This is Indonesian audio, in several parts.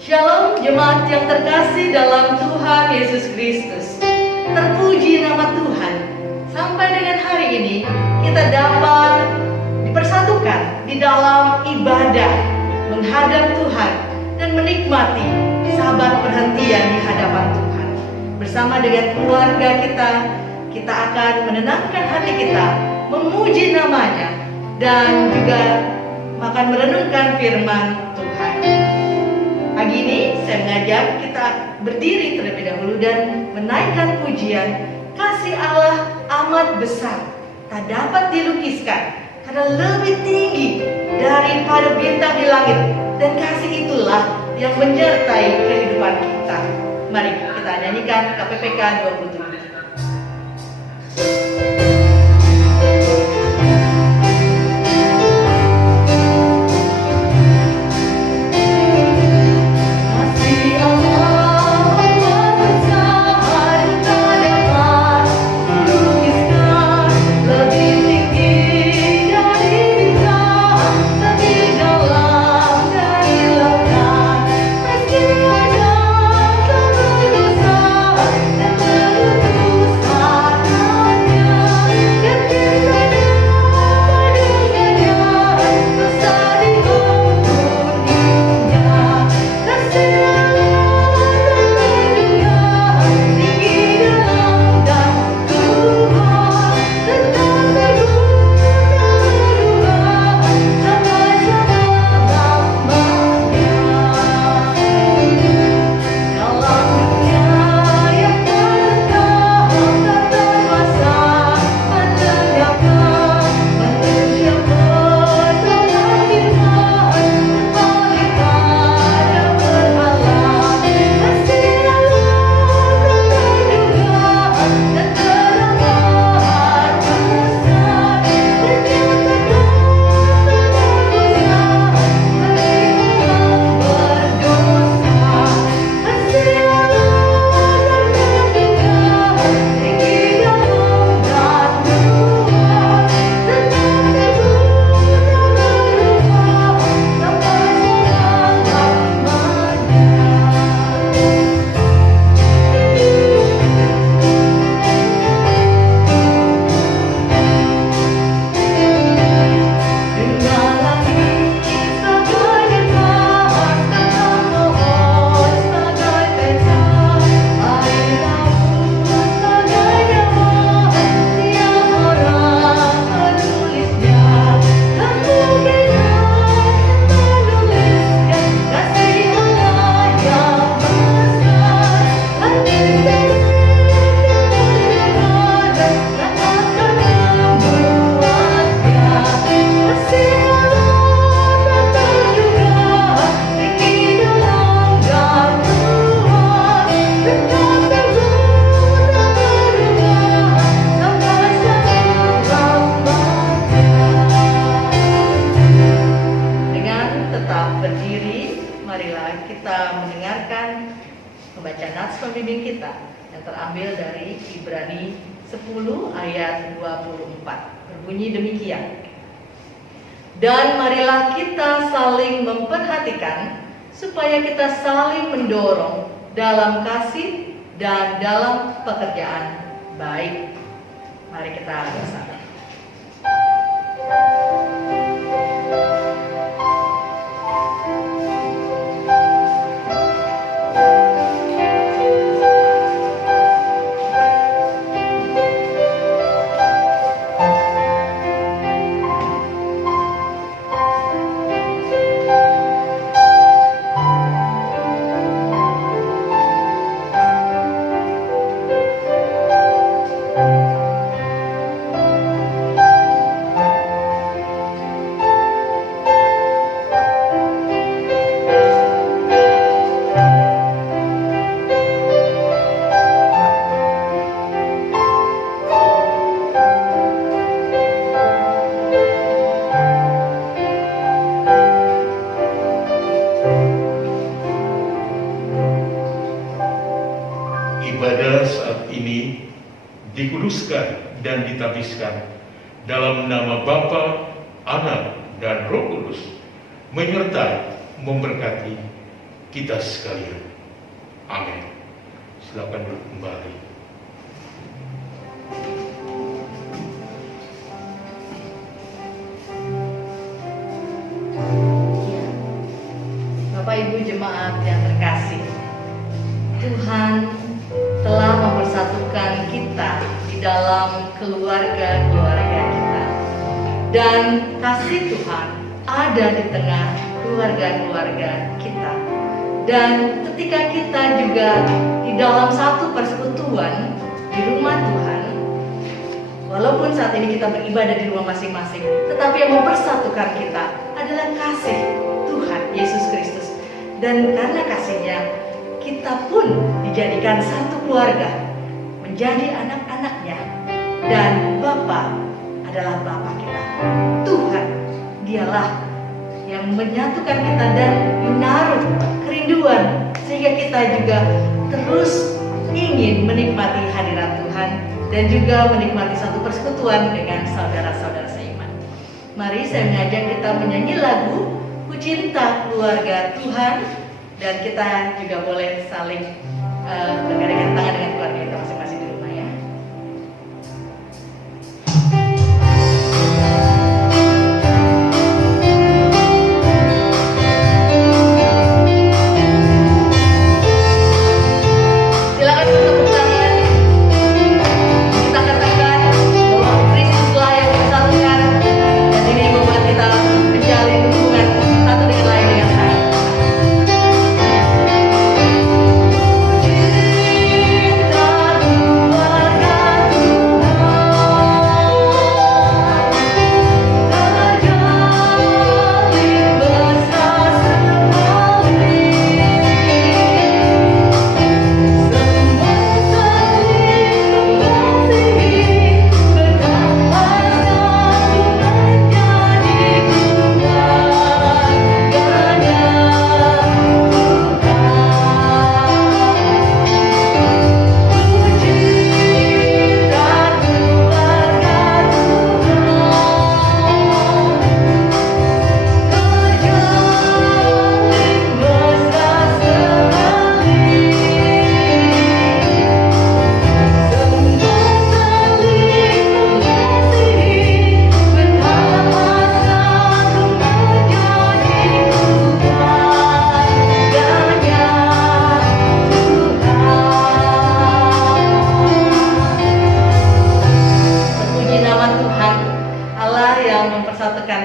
Shalom jemaat yang terkasih dalam Tuhan Yesus Kristus. Terpuji nama Tuhan. Sampai dengan hari ini kita dapat dipersatukan di dalam ibadah menghadap Tuhan dan menikmati sabat perhentian di hadapan Tuhan. Bersama dengan keluarga kita akan menenangkan hati kita, memuji namanya, dan juga akan merenungkan firman Tuhan. Pagi ini saya mengajak kita berdiri terlebih dahulu dan menaikkan pujian. Kasih Allah amat besar, tak dapat dilukiskan, karena lebih tinggi daripada bintang di langit, dan kasih itulah yang menyertai kehidupan kita. Mari kita nyanyikan KPPK 27. Dan marilah kita saling memperhatikan supaya kita saling mendorong dalam kasih dan dalam pekerjaan baik. Mari kita bersama. Ibadah saat ini dikuduskan dan ditabiskan dalam nama Bapa, Anak, dan Roh Kudus, menyertai, memberkati, kita sekalian. Amin. Silakan duduk kembali. Bapak Ibu jemaat yang terkasih, Tuhan telah mempersatukan kita di dalam keluarga-keluarga kita. Dan kasih Tuhan ada di tengah keluarga-keluarga kita. Dan ketika kita juga di dalam satu persekutuan di rumah Tuhan, walaupun saat ini kita beribadah di rumah masing-masing, tetapi yang mempersatukan kita adalah kasih Tuhan Yesus Kristus. Dan karena kasihnya, kita pun dijadikan satu keluarga, menjadi anak-anaknya. Dan Bapa adalah Bapa kita. Tuhan, dialah yang menyatukan kita dan menaruh kerinduan, sehingga kita juga terus ingin menikmati hadirat Tuhan dan juga menikmati satu persekutuan dengan saudara-saudara seiman. Mari saya mengajak kita menyanyi lagu Ku Cinta Keluarga Tuhan, dan kita juga boleh saling bergandengan tangan dengan keluarga kita masing-masing di rumah ya. Silakan bertepuk tangan. Kita katakan bahwa Kristuslah yang mempersatukan, dan ini membuat kita menjalin hubungan satu dengan lain dengan sangat.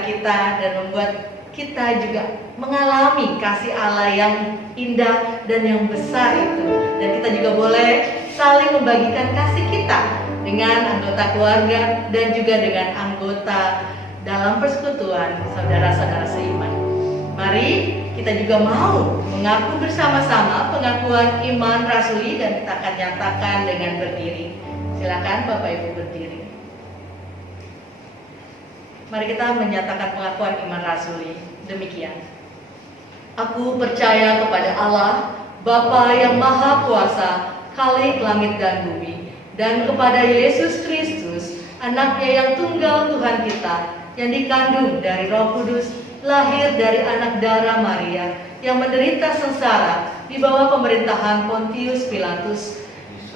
Kita dan membuat kita juga mengalami kasih Allah yang indah dan yang besar itu, dan kita juga boleh saling membagikan kasih kita dengan anggota keluarga dan juga dengan anggota dalam persekutuan saudara-saudara seiman. Mari kita juga mau mengaku bersama-sama pengakuan iman rasuli, dan kita akan nyatakan dengan berdiri. Silakan Bapak Ibu berdiri. Mari kita menyatakan pengakuan iman rasuli. Demikian. Aku percaya kepada Allah, Bapa yang Maha Kuasa, Khalik langit dan bumi, dan kepada Yesus Kristus, Anaknya yang tunggal Tuhan kita, yang dikandung dari Roh Kudus, lahir dari anak darah Maria, yang menderita sengsara di bawah pemerintahan Pontius Pilatus,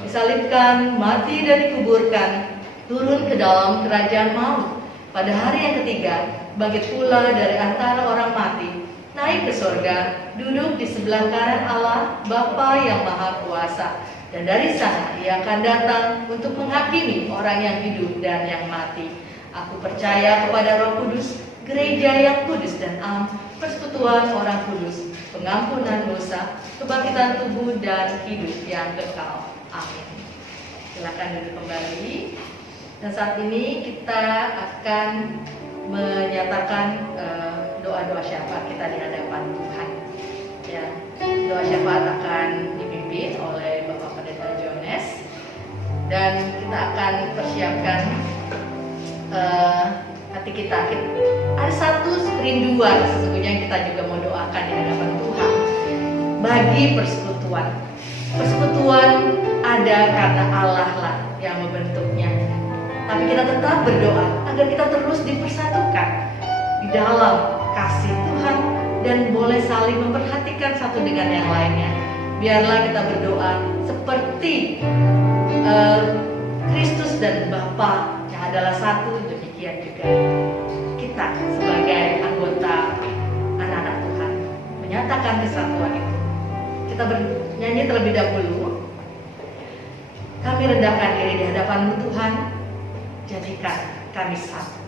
disalibkan, mati dan dikuburkan, turun ke dalam kerajaan maut. Pada hari yang ketiga, bangkit pula dari antara orang mati, naik ke sorga, duduk di sebelah kanan Allah, Bapa yang Maha Kuasa. Dan dari sana Ia akan datang untuk menghakimi orang yang hidup dan yang mati. Aku percaya kepada Roh Kudus, gereja yang kudus dan am, persekutuan orang kudus, pengampunan dosa, kebangkitan tubuh dan hidup yang kekal. Amin. Silakan duduk kembali. Dan saat ini kita akan menyatakan doa-doa syafaat kita di hadapan Tuhan. Ya, doa syafaat akan dipimpin oleh Bapak Pendeta Jones, dan kita akan persiapkan hati kita. Ada satu kerinduan sesungguhnya yang kita juga mau doakan di hadapan Tuhan bagi persekutuan. Persekutuan ada karena Allah lah yang membentuknya. Tapi kita tetap berdoa agar kita terus dipersatukan di dalam kasih Tuhan, dan boleh saling memperhatikan satu dengan yang lainnya. Biarlah kita berdoa seperti Kristus dan Bapa yang adalah satu, demikian juga kita sebagai anggota anak-anak Tuhan menyatakan kesatuan itu. Kita bernyanyi terlebih dahulu. Kami rendahkan diri di hadapan-Mu Tuhan, jadikan kami satu.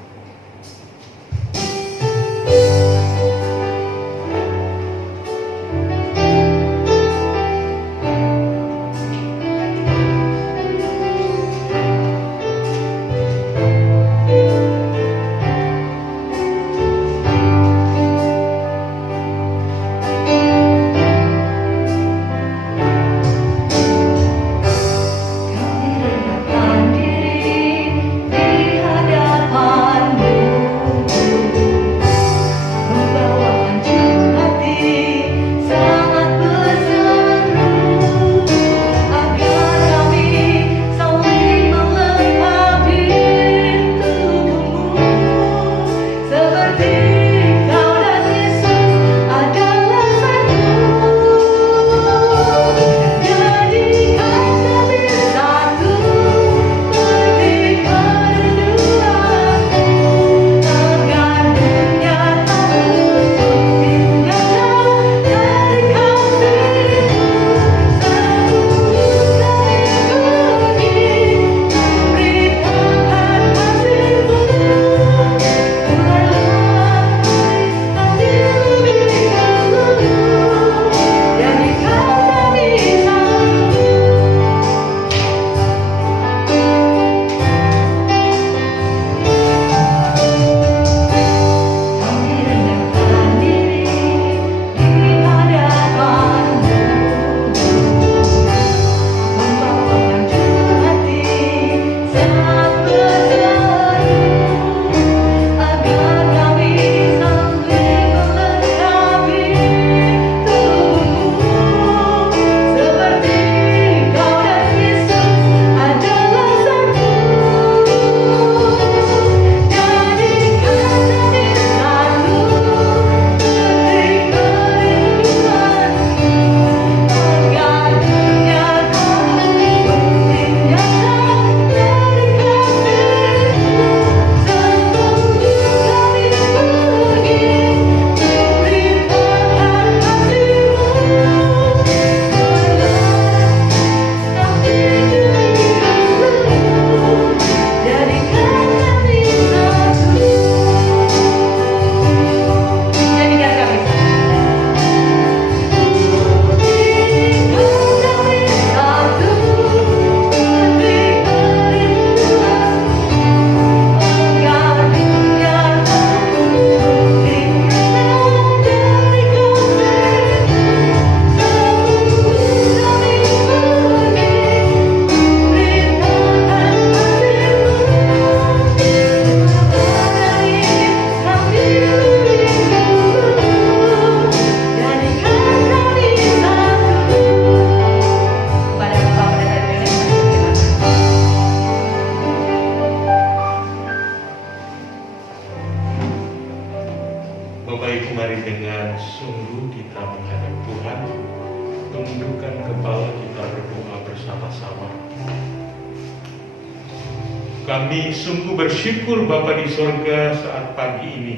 Kami sungguh bersyukur Bapa di sorga saat pagi ini.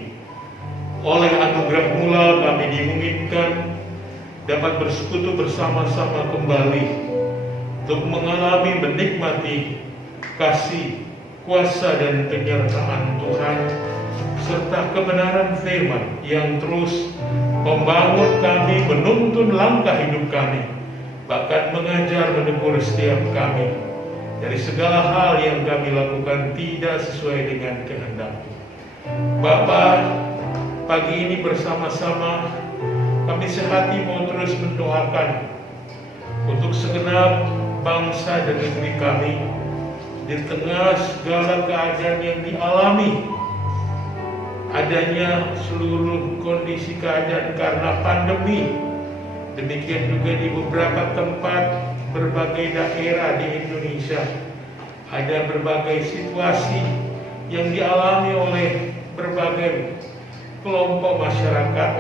Oleh anugerah mula kami dimungkinkan dapat bersekutu bersama-sama kembali untuk mengalami menikmati kasih, kuasa dan penyertaan Tuhan serta kebenaran firman yang terus membangun kami, menuntun langkah hidup kami, bahkan mengajar menegur setiap kami dari segala hal yang kami lakukan tidak sesuai dengan kehendak. Bapa, pagi ini bersama-sama kami sehati mau terus mendoakan untuk segenap bangsa dan negeri kami di tengah segala keadaan yang dialami, adanya seluruh kondisi keadaan karena pandemi. Demikian juga di beberapa tempat, berbagai daerah di Indonesia ada berbagai situasi yang dialami oleh berbagai kelompok masyarakat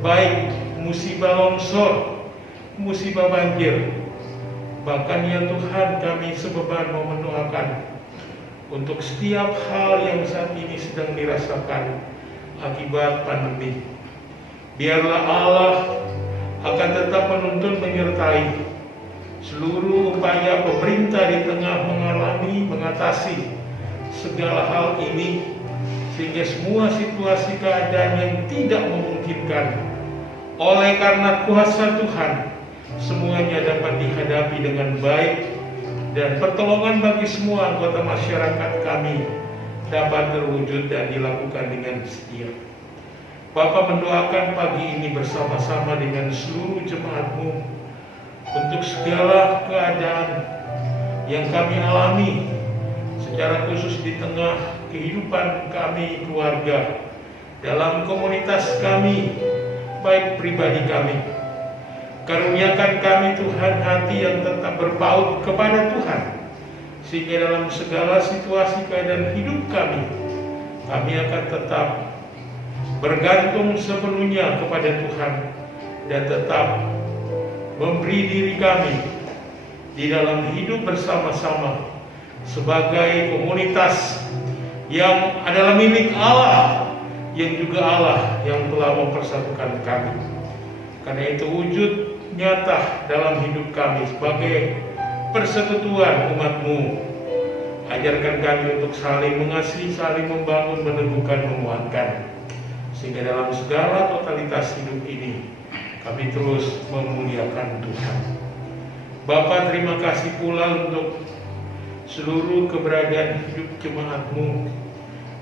baik musibah longsor, musibah banjir. Bahkan ya Tuhan, kami sebeban mau mendoakan untuk setiap hal yang saat ini sedang dirasakan akibat pandemi. Biarlah Allah akan tetap menuntun menyertai seluruh upaya pemerintah di tengah mengatasi segala hal ini, sehingga semua situasi keadaan yang tidak memungkinkan oleh karena kuasa Tuhan semuanya dapat dihadapi dengan baik, dan pertolongan bagi semua anggota masyarakat kami dapat terwujud dan dilakukan dengan setia. Bapa mendoakan pagi ini bersama-sama dengan seluruh jemaat-Mu untuk segala keadaan yang kami alami, secara khusus di tengah kehidupan kami keluarga, dalam komunitas kami, baik pribadi kami. Karuniakan kami Tuhan hati yang tetap berpaut kepada Tuhan, sehingga dalam segala situasi keadaan hidup kami akan tetap bergantung sepenuhnya kepada Tuhan dan tetap memberi diri kami di dalam hidup bersama-sama sebagai komunitas yang adalah milik Allah, yang juga Allah yang telah mempersatukan kami. Karena itu wujud nyata dalam hidup kami sebagai persekutuan umat-Mu. Ajarkan kami untuk saling mengasihi, saling membangun, meneguhkan, menguatkan, sehingga dalam segala totalitas hidup ini kami terus memuliakan Tuhan. Bapa, terima kasih pula untuk seluruh keberadaan hidup jemaat-Mu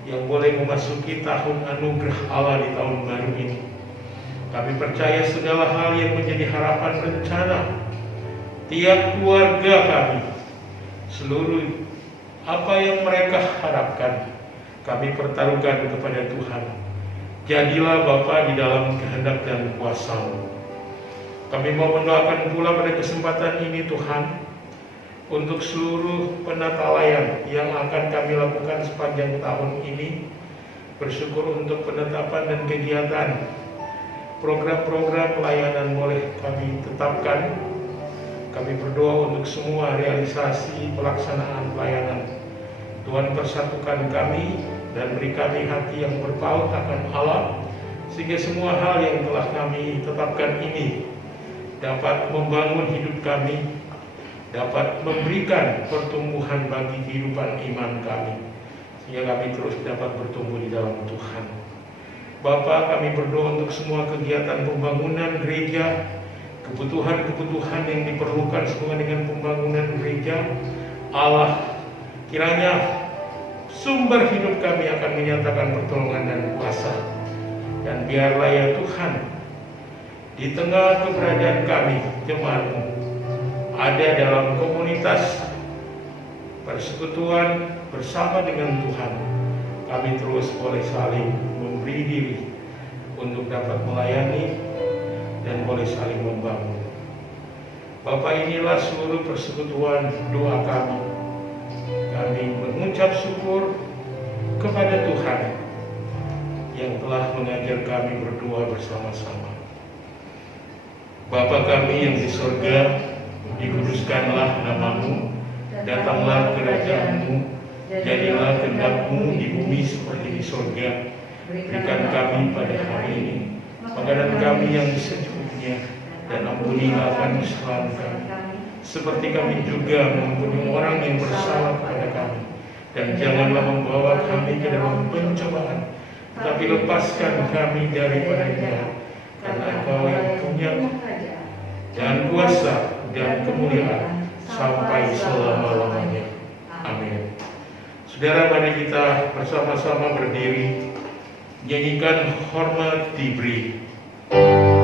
yang boleh memasuki tahun anugerah Allah di tahun baru ini. Kami percaya segala hal yang menjadi harapan rencana tiap keluarga kami, seluruh apa yang mereka harapkan, kami pertaruhkan kepada Tuhan. Jadilah Bapa di dalam kehendak dan kuasa-Mu. Kami mau mendoakan pula pada kesempatan ini Tuhan, untuk seluruh penata layan yang akan kami lakukan sepanjang tahun ini. Bersyukur untuk penetapan dan kegiatan program-program pelayanan boleh kami tetapkan. Kami berdoa untuk semua realisasi pelaksanaan pelayanan. Tuhan persatukan kami dan beri kami hati yang berpaut akan Allah, sehingga semua hal yang telah kami tetapkan ini dapat membangun hidup kami, dapat memberikan pertumbuhan bagi kehidupan iman kami, sehingga kami terus dapat bertumbuh di dalam Tuhan. Bapa, kami berdoa untuk semua kegiatan pembangunan gereja, kebutuhan-kebutuhan yang diperlukan semua dengan pembangunan gereja. Allah, kiranya sumber hidup kami akan menyatakan pertolongan dan kuasa. Dan biarlah ya Tuhan, di tengah keberadaan kami, jemaat-Mu, ada dalam komunitas persekutuan bersama dengan Tuhan, kami terus boleh saling memberi diri untuk dapat melayani dan boleh saling membangun. Bapa, inilah seluruh persekutuan doa kami. Kami mengucap syukur kepada Tuhan yang telah mengajar kami berdoa bersama-sama. Bapa kami yang di surga, dikuduskanlah nama-Mu, datanglah kerajaan-Mu, jadilah kehendak-Mu di bumi seperti di surga. Berikan kami pada hari ini makanan kami yang secukupnya, dan ampunilah kesalahan kami, seperti kami juga mengampuni orang yang bersalah kepada kami. Dan janganlah membawa kami ke dalam pencobaan, tetapi lepaskan kami daripada jahat, karena Engkau yang punya dan kuasa dan kemuliaan sampai selama-lamanya. Amin. Saudara, mari kita bersama-sama berdiri, nyanyikan Hormat Diberi. Dan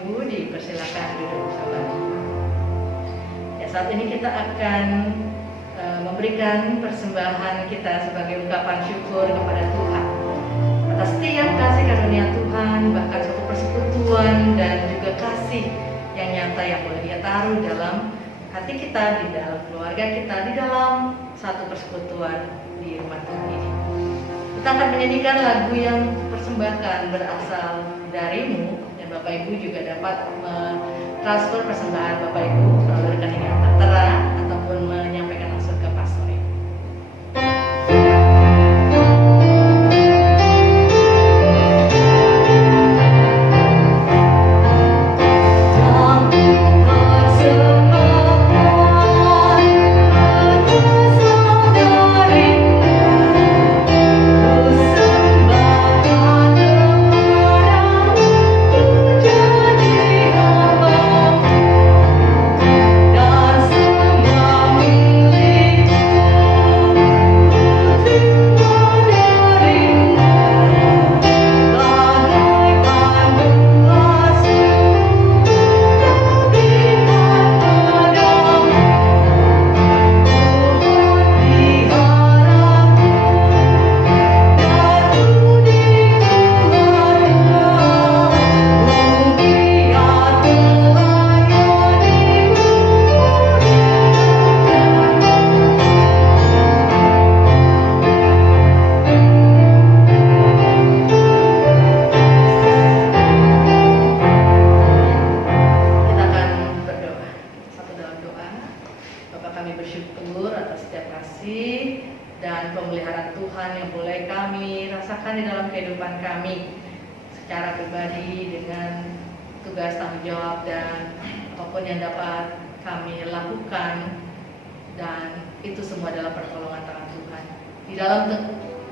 Ibu dipersilakan duduk kembali. Ya, saat ini kita akan memberikan persembahan kita sebagai ungkapan syukur kepada Tuhan atas setiap kasih karunia Tuhan, bahkan suatu persekutuan dan juga kasih yang nyata yang boleh Dia taruh dalam hati kita, di dalam keluarga kita, di dalam satu persekutuan di rumah Tuhan ini. Kita akan menyanyikan lagu yang persembahkan berasal darimu, dan Bapak Ibu juga dapat transfer persembahan Bapak Ibu melalui rekening yang tertera ataupun menyampaikan langsung ke pastor.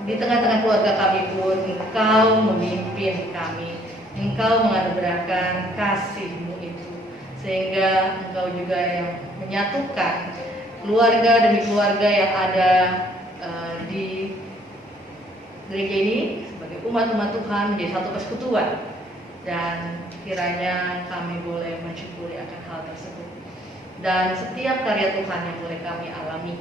Di tengah-tengah keluarga kami pun Engkau memimpin kami, Engkau menganugerahkan kasih-Mu itu, sehingga Engkau juga yang menyatukan keluarga demi keluarga yang ada di gereja ini sebagai umat-umat Tuhan menjadi satu persekutuan, dan kiranya kami boleh mensyukuri akan hal tersebut. Dan setiap karya Tuhan yang boleh kami alami,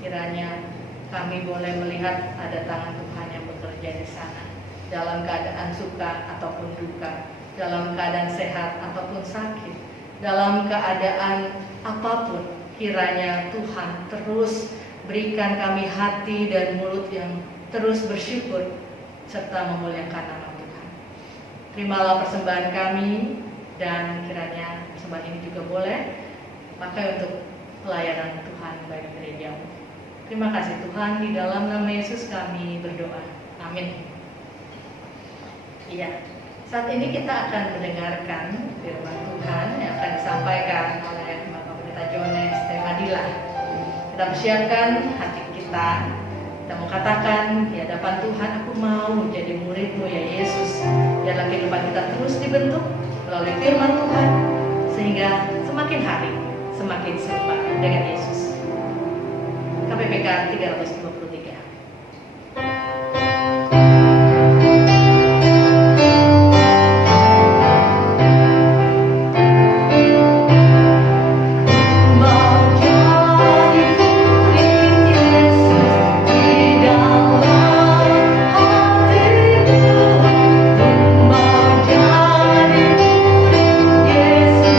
kiranya kami boleh melihat ada tangan Tuhan yang bekerja di sana, dalam keadaan suka ataupun duka, dalam keadaan sehat ataupun sakit, dalam keadaan apapun. Kiranya Tuhan terus berikan kami hati dan mulut yang terus bersyukur serta memuliakan nama Tuhan. Terimalah persembahan kami, dan kiranya persembahan ini juga boleh pakai untuk pelayanan Tuhan bagi gereja-Mu. Terima kasih Tuhan, di dalam nama Yesus kami berdoa. Amin. Iya, saat ini kita akan mendengarkan firman Tuhan yang akan disampaikan oleh Bapak Pendeta Jones Temadila. Kita persiapkan hati kita mau katakan di hadapan Tuhan, aku mau jadi murid-Mu ya Yesus. Biarlah kehidupan kita terus dibentuk melalui firman Tuhan, sehingga semakin hari semakin serupa dengan Yesus. KPPK 323. Yesus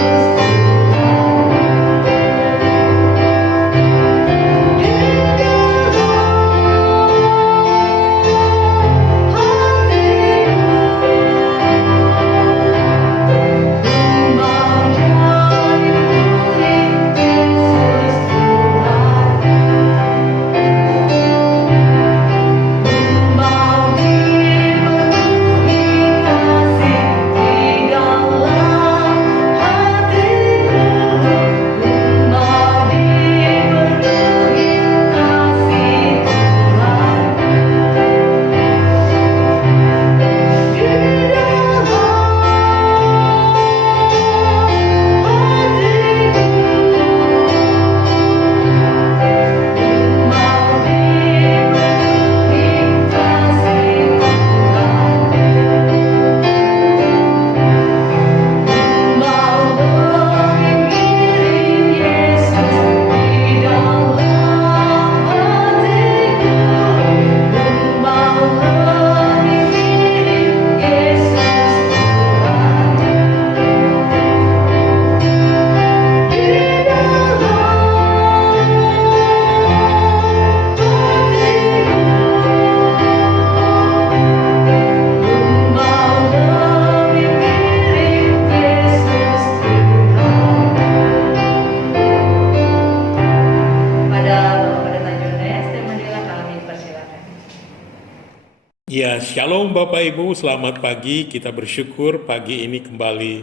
Ya, shalom Bapak Ibu, selamat pagi. Kita bersyukur pagi ini kembali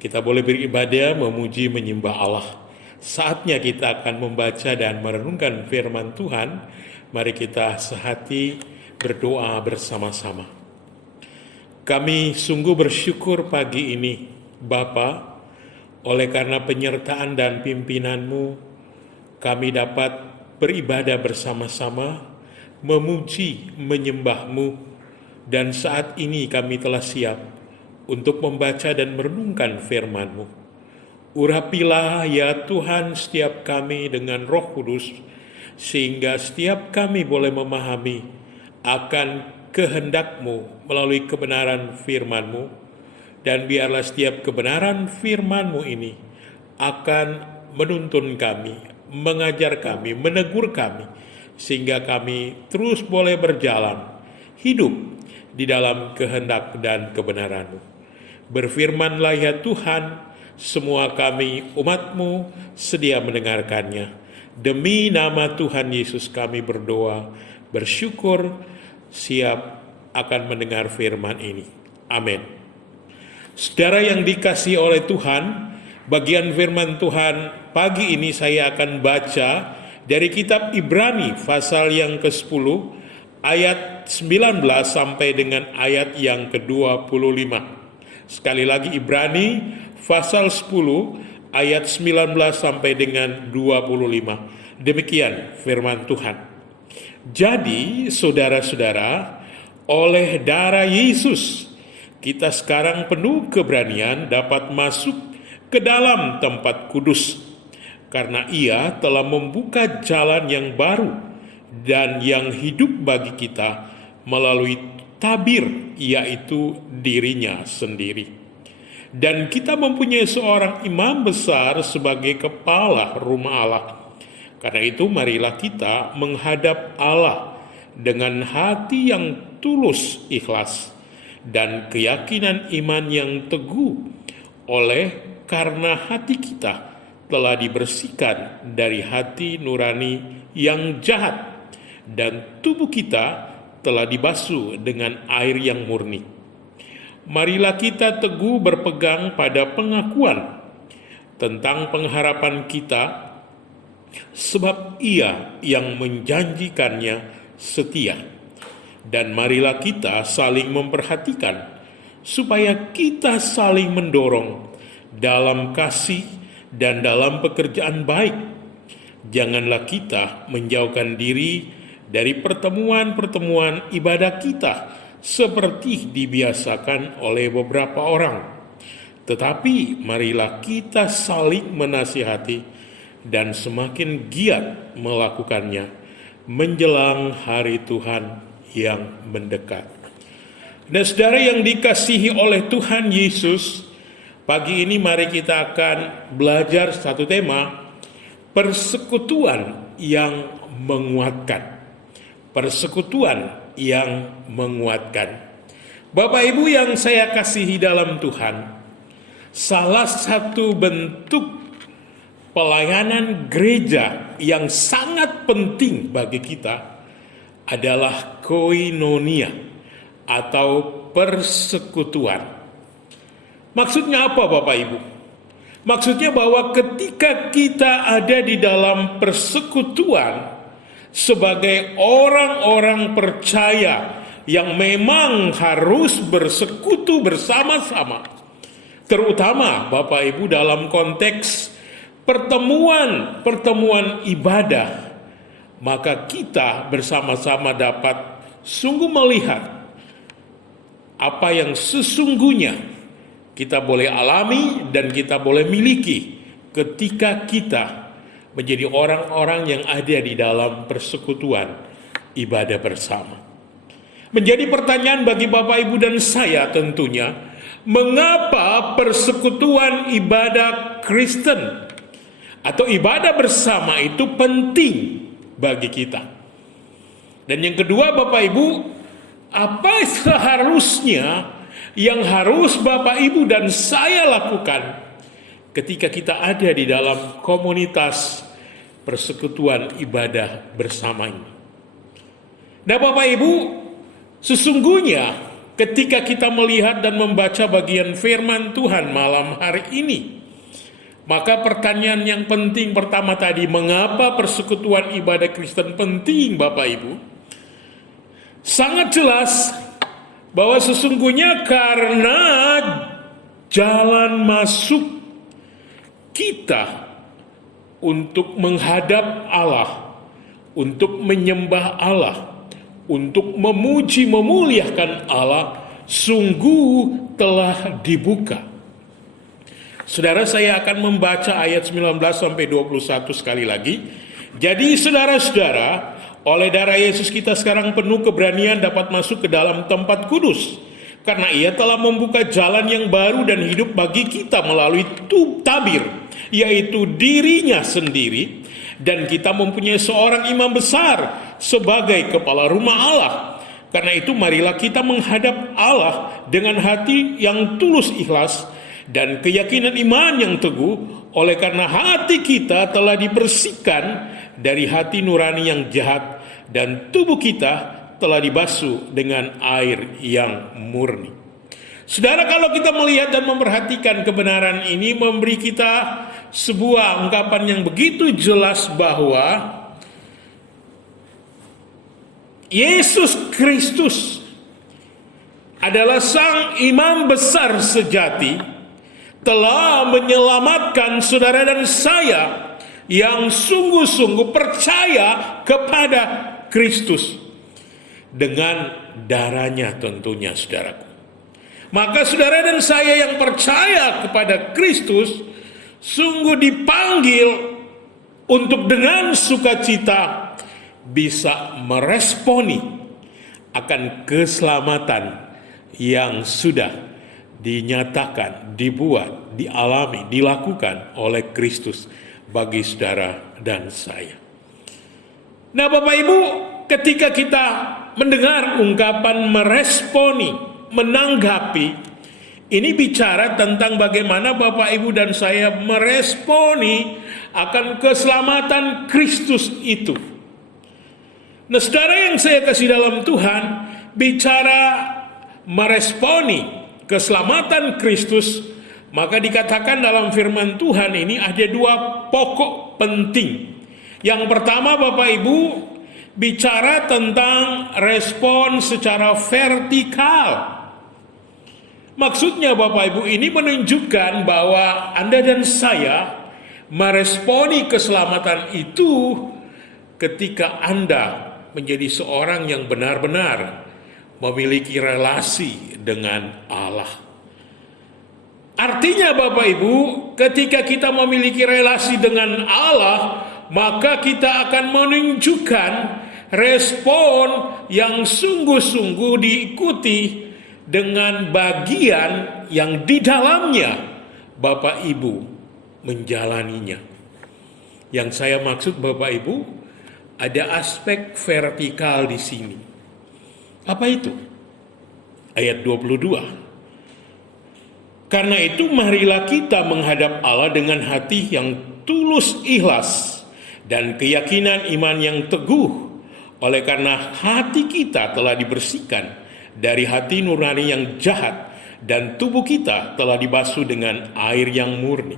kita boleh beribadah, memuji, menyembah Allah. Saatnya kita akan membaca dan merenungkan firman Tuhan. Mari kita sehati berdoa bersama-sama. Kami sungguh bersyukur pagi ini, Bapa, oleh karena penyertaan dan pimpinan-Mu, kami dapat beribadah bersama-sama, memuji, menyembah-Mu, dan saat ini kami telah siap untuk membaca dan merenungkan firman-Mu. Urapilah ya Tuhan setiap kami dengan Roh Kudus, sehingga setiap kami boleh memahami akan kehendak-Mu melalui kebenaran firman-Mu, dan biarlah setiap kebenaran firman-Mu ini akan menuntun kami, mengajar kami, menegur kami, sehingga kami terus boleh berjalan, hidup di dalam kehendak dan kebenaran-Mu. Berfirmanlah ya Tuhan, semua kami umat-Mu sedia mendengarkannya. Demi nama Tuhan Yesus kami berdoa, bersyukur, siap akan mendengar firman ini. Amin. Saudara yang dikasihi oleh Tuhan, bagian firman Tuhan pagi ini saya akan baca dari kitab Ibrani pasal yang ke-10 ayat 19 sampai dengan ayat yang ke-25. Sekali lagi Ibrani pasal 10 ayat 19 sampai dengan 25. Demikian firman Tuhan. Jadi saudara-saudara, oleh darah Yesus kita sekarang penuh keberanian dapat masuk ke dalam tempat kudus, karena Ia telah membuka jalan yang baru dan yang hidup bagi kita melalui tabir, yaitu dirinya sendiri. Dan kita mempunyai seorang imam besar sebagai kepala rumah Allah. Karena itu marilah kita menghadap Allah dengan hati yang tulus ikhlas dan keyakinan iman yang teguh, oleh karena hati kita telah dibersihkan dari hati nurani yang jahat, dan tubuh kita telah dibasuh dengan air yang murni. Marilah kita teguh berpegang pada pengakuan tentang pengharapan kita, sebab Ia yang menjanjikannya setia. Dan marilah kita saling memperhatikan, supaya kita saling mendorong dalam kasih dan dalam pekerjaan baik. Janganlah kita menjauhkan diri dari pertemuan-pertemuan ibadah kita seperti dibiasakan oleh beberapa orang. Tetapi marilah kita saling menasihati dan semakin giat melakukannya menjelang hari Tuhan yang mendekat. Dan saudara yang dikasihi oleh Tuhan Yesus, pagi ini mari kita akan belajar satu tema, persekutuan yang menguatkan. Persekutuan yang menguatkan. Bapak Ibu yang saya kasihi dalam Tuhan, salah satu bentuk pelayanan gereja yang sangat penting bagi kita adalah koinonia atau persekutuan. Maksudnya apa Bapak Ibu? Maksudnya bahwa ketika kita ada di dalam persekutuan sebagai orang-orang percaya yang memang harus bersekutu bersama-sama, terutama Bapak Ibu dalam konteks pertemuan ibadah, maka kita bersama-sama dapat sungguh melihat apa yang sesungguhnya kita boleh alami dan kita boleh miliki ketika kita menjadi orang-orang yang ada di dalam persekutuan ibadah bersama. Menjadi pertanyaan bagi Bapak Ibu dan saya tentunya, mengapa persekutuan ibadah Kristen atau ibadah bersama itu penting bagi kita? Dan yang kedua Bapak Ibu, apa seharusnya yang harus Bapak Ibu dan saya lakukan ketika kita ada di dalam komunitas persekutuan ibadah bersama ini? Nah Bapak Ibu, Sesungguhnya ketika kita melihat dan membaca bagian firman Tuhan malam hari ini, maka pertanyaan yang penting pertama tadi, mengapa persekutuan ibadah Kristen penting, Bapak Ibu? Sangat jelas bahwa sesungguhnya karena jalan masuk kita untuk menghadap Allah, untuk menyembah Allah, untuk memuji memuliakan Allah, sungguh telah dibuka. Saudara, saya akan membaca ayat 19 sampai 21 sekali lagi. Jadi saudara-saudara, oleh darah Yesus kita sekarang penuh keberanian dapat masuk ke dalam tempat kudus. Karena ia telah membuka jalan yang baru dan hidup bagi kita melalui tabir, yaitu dirinya sendiri. Dan kita mempunyai seorang imam besar sebagai kepala rumah Allah. Karena itu marilah kita menghadap Allah dengan hati yang tulus ikhlas dan keyakinan iman yang teguh, oleh karena hati kita telah dibersihkan dari hati nurani yang jahat dan tubuh kita telah dibasuh dengan air yang murni. Saudara, kalau kita melihat dan memperhatikan kebenaran ini memberi kita sebuah ungkapan yang begitu jelas bahwa Yesus Kristus adalah sang imam besar sejati, telah menyelamatkan saudara dan saya yang sungguh-sungguh percaya kepada Kristus dengan darahnya tentunya, saudaraku. Maka saudara dan saya yang percaya kepada Kristus sungguh dipanggil untuk dengan sukacita bisa meresponi akan keselamatan yang sudah dinyatakan, dibuat, dialami, dilakukan oleh Kristus bagi saudara dan saya. Nah, Bapak Ibu, ketika kita mendengar ungkapan meresponi, menanggapi, ini bicara tentang bagaimana Bapak Ibu dan saya meresponi akan keselamatan Kristus itu. Nah, saudara yang saya kasih dalam Tuhan, bicara meresponi keselamatan Kristus, maka dikatakan dalam firman Tuhan ini ada dua pokok penting. Yang pertama, Bapak Ibu, bicara tentang respon secara vertikal. Maksudnya Bapak Ibu, ini menunjukkan bahwa Anda dan saya meresponi keselamatan itu ketika Anda menjadi seorang yang benar-benar memiliki relasi dengan Allah. Artinya Bapak Ibu, ketika kita memiliki relasi dengan Allah, maka kita akan menunjukkan respon yang sungguh-sungguh diikuti dengan bagian yang di dalamnya Bapak Ibu menjalaninya. Yang saya maksud Bapak Ibu, ada aspek vertikal di sini. Apa itu? Ayat 22. Karena itu marilah kita menghadap Allah dengan hati yang tulus ikhlas dan keyakinan iman yang teguh, oleh karena hati kita telah dibersihkan dari hati nurani yang jahat dan tubuh kita telah dibasuh dengan air yang murni.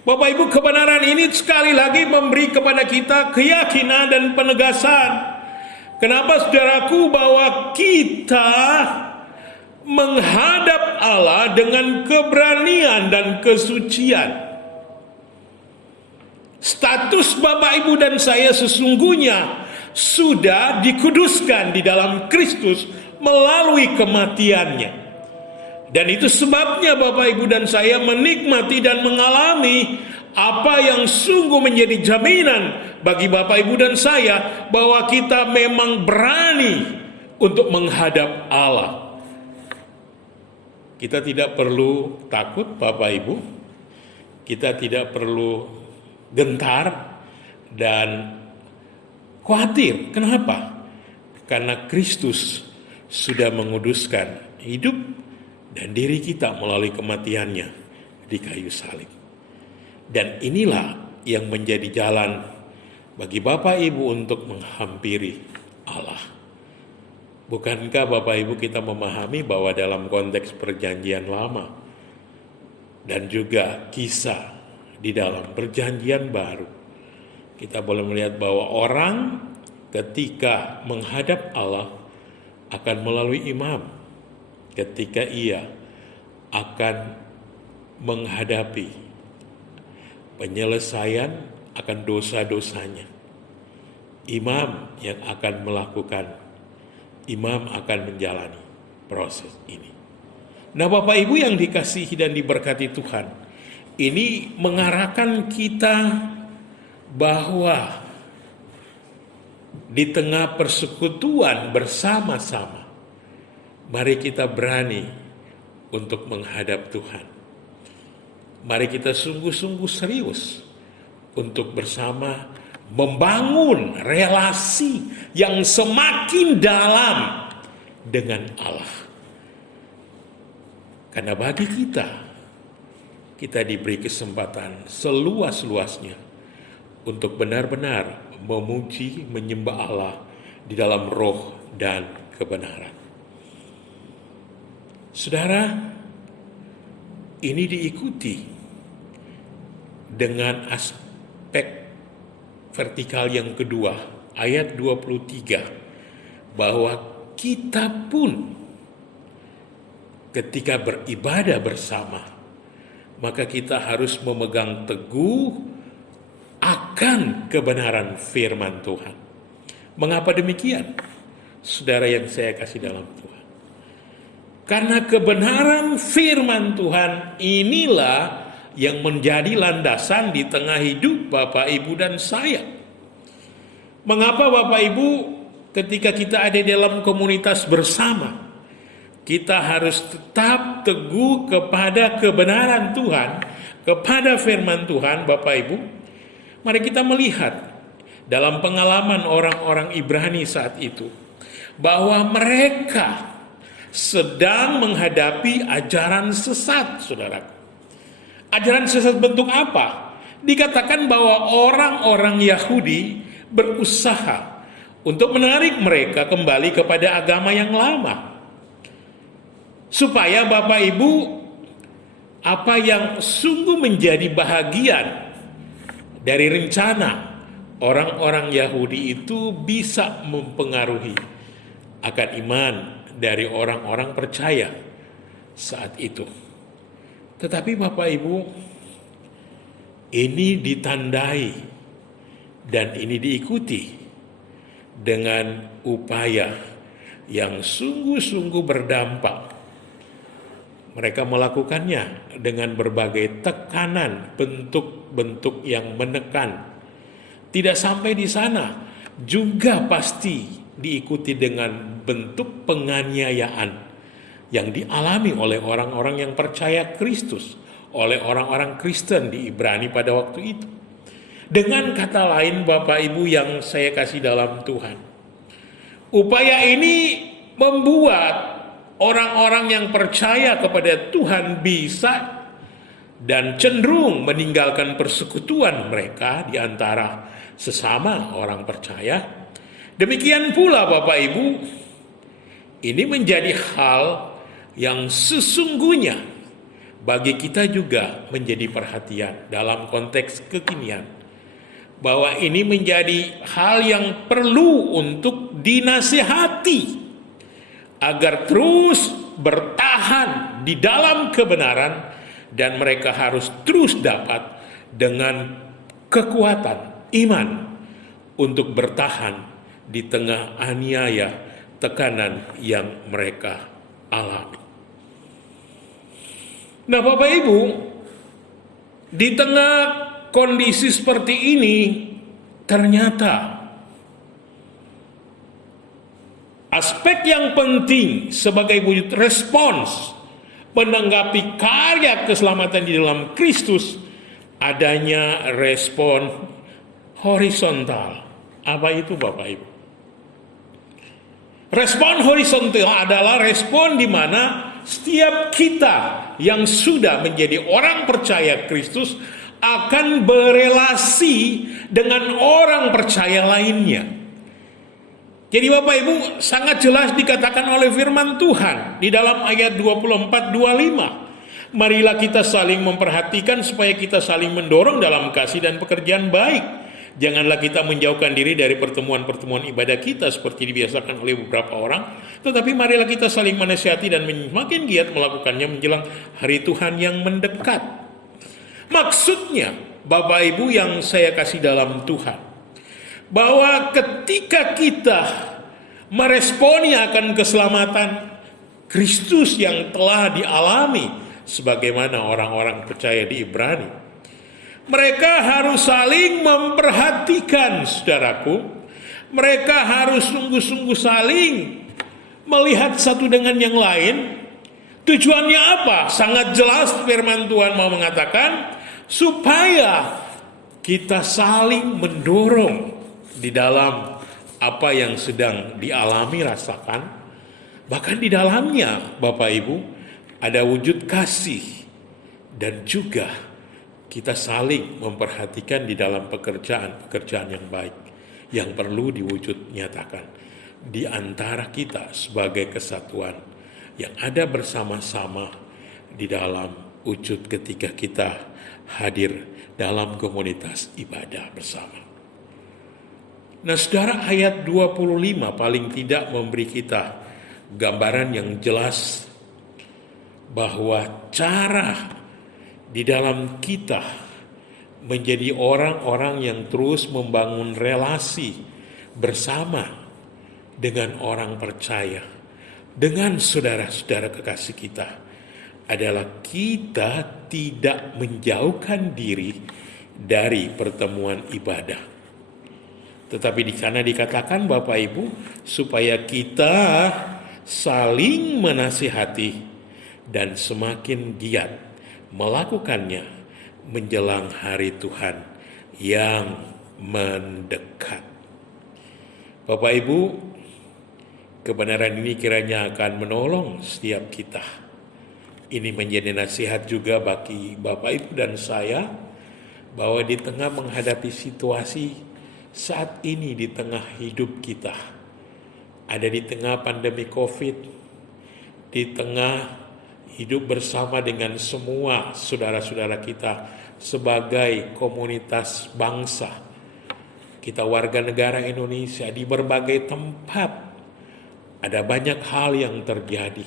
Bapak Ibu, kebenaran ini sekali lagi memberi kepada kita keyakinan dan penegasan. Kenapa saudaraku, bahwa kita menghadap Allah dengan keberanian dan kesucian. Status Bapak Ibu dan saya sesungguhnya sudah dikuduskan di dalam Kristus melalui kematiannya. Dan itu sebabnya Bapak Ibu dan saya menikmati dan mengalami apa yang sungguh menjadi jaminan bagi Bapak Ibu dan saya bahwa kita memang berani untuk menghadap Allah. Kita tidak perlu takut Bapak Ibu, kita tidak perlu gentar dan khawatir. Kenapa? Karena Kristus sudah menguduskan hidup dan diri kita melalui kematiannya di kayu salib. Dan inilah yang menjadi jalan bagi Bapak Ibu untuk menghampiri Allah. Bukankah Bapak Ibu kita memahami bahwa dalam konteks perjanjian lama dan juga kisah di dalam perjanjian baru, kita boleh melihat bahwa orang ketika menghadap Allah akan melalui imam, ketika ia akan menghadapi penyelesaian akan dosa-dosanya. Imam yang akan melakukan, imam akan menjalani proses ini. Nah, Bapak Ibu yang dikasihi dan diberkati Tuhan, ini mengarahkan kita bahwa di tengah persekutuan bersama-sama, mari kita berani untuk menghadap Tuhan. Mari kita sungguh-sungguh serius untuk bersama membangun relasi yang semakin dalam dengan Allah. Karena bagi kita diberi kesempatan seluas-luasnya untuk benar-benar memuji, menyembah Allah di dalam roh dan kebenaran. Saudara, ini diikuti dengan aspek vertikal yang kedua, ayat 23, bahwa kita pun ketika beribadah bersama, maka kita harus memegang teguh akan kebenaran firman Tuhan. Mengapa demikian? Saudara yang saya kasih dalam Tuhan, karena kebenaran firman Tuhan inilah yang menjadi landasan di tengah hidup Bapak Ibu dan saya. Mengapa Bapak Ibu ketika kita ada dalam komunitas bersama, kita harus tetap teguh kepada kebenaran Tuhan, kepada firman Tuhan. Bapak Ibu, mari kita melihat dalam pengalaman orang-orang Ibrani saat itu, bahwa mereka sedang menghadapi ajaran sesat, saudaraku. Ajaran sesat bentuk apa? Dikatakan bahwa orang-orang Yahudi berusaha untuk menarik mereka kembali kepada agama yang lama. Supaya Bapak Ibu, apa yang sungguh menjadi bahagian dari rencana orang-orang Yahudi itu bisa mempengaruhi akan iman dari orang-orang percaya saat itu. Tetapi Bapak Ibu, ini ditandai dan ini diikuti dengan upaya yang sungguh-sungguh berdampak. Mereka melakukannya dengan berbagai tekanan, bentuk-bentuk yang menekan. Tidak sampai di sana, juga pasti diikuti dengan bentuk penganiayaan yang dialami oleh orang-orang yang percaya Kristus, oleh orang-orang Kristen di Ibrani pada waktu itu. Dengan kata lain Bapak Ibu yang saya kasih dalam Tuhan, upaya ini membuat orang-orang yang percaya kepada Tuhan bisa dan cenderung meninggalkan persekutuan mereka di antara sesama orang percaya. Demikian pula Bapak Ibu, ini menjadi hal yang sesungguhnya bagi kita juga menjadi perhatian dalam konteks kekinian, bahwa ini menjadi hal yang perlu untuk dinasihati agar terus bertahan di dalam kebenaran, dan mereka harus terus dapat dengan kekuatan iman untuk bertahan di tengah aniaya, tekanan yang mereka alami. Nah Bapak Ibu, di tengah kondisi seperti ini, ternyata aspek yang penting sebagai wujud respons menanggapi karya keselamatan di dalam Kristus, adanya respon horizontal. Apa itu Bapak Ibu? Respon horizontal adalah respon di mana setiap kita yang sudah menjadi orang percaya Kristus akan berelasi dengan orang percaya lainnya. Jadi Bapak Ibu, sangat jelas dikatakan oleh firman Tuhan di dalam ayat 24-25. Marilah kita saling memperhatikan supaya kita saling mendorong dalam kasih dan pekerjaan baik. Janganlah kita menjauhkan diri dari pertemuan-pertemuan ibadah kita seperti dibiasakan oleh beberapa orang. Tetapi marilah kita saling menasihati dan makin giat melakukannya menjelang hari Tuhan yang mendekat. Maksudnya, Bapak Ibu yang saya kasih dalam Tuhan, bahwa ketika kita meresponi akan keselamatan Kristus yang telah dialami sebagaimana orang-orang percaya di Ibrani, mereka harus saling memperhatikan, saudaraku. Mereka harus sungguh-sungguh saling melihat satu dengan yang lain. Tujuannya apa? Sangat jelas firman Tuhan mau mengatakan, supaya kita saling mendorong di dalam apa yang sedang dialami, rasakan. Bahkan di dalamnya, Bapak Ibu, ada wujud kasih. Dan juga kita saling memperhatikan di dalam pekerjaan yang baik, yang perlu diwujud nyatakan di antara kita sebagai kesatuan yang ada bersama-sama di dalam wujud ketika kita hadir dalam komunitas ibadah bersama. Nah, saudara, ayat 25 paling tidak memberi kita gambaran yang jelas bahwa cara di dalam kita menjadi orang-orang yang terus membangun relasi bersama dengan orang percaya, dengan saudara-saudara kekasih kita, adalah kita tidak menjauhkan diri dari pertemuan ibadah. Tetapi di sana dikatakan Bapak Ibu, supaya kita saling menasihati dan semakin giat melakukannya menjelang hari Tuhan yang mendekat. Bapak Ibu, kebenaran ini kiranya akan menolong setiap kita. Ini menjadi nasihat juga bagi Bapak Ibu dan saya, bahwa di tengah menghadapi situasi saat ini, di tengah hidup kita, ada di tengah pandemi COVID, di tengah hidup bersama dengan semua saudara-saudara kita sebagai komunitas bangsa, kita warga negara Indonesia di berbagai tempat, ada banyak hal yang terjadi.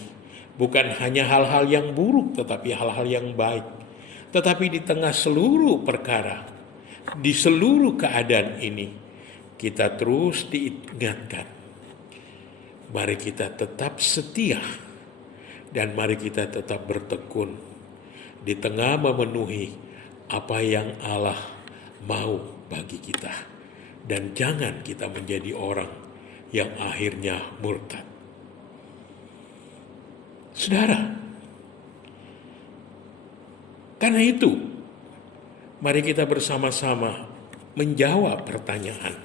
Bukan hanya hal-hal yang buruk, tetapi hal-hal yang baik. Tetapi di tengah seluruh perkara, di seluruh keadaan ini, kita terus diingatkan, mari kita tetap setia dan mari kita tetap bertekun di tengah memenuhi apa yang Allah mau bagi kita. Dan jangan kita menjadi orang yang akhirnya murtad. Saudara, karena itu, mari kita bersama-sama menjawab pertanyaan,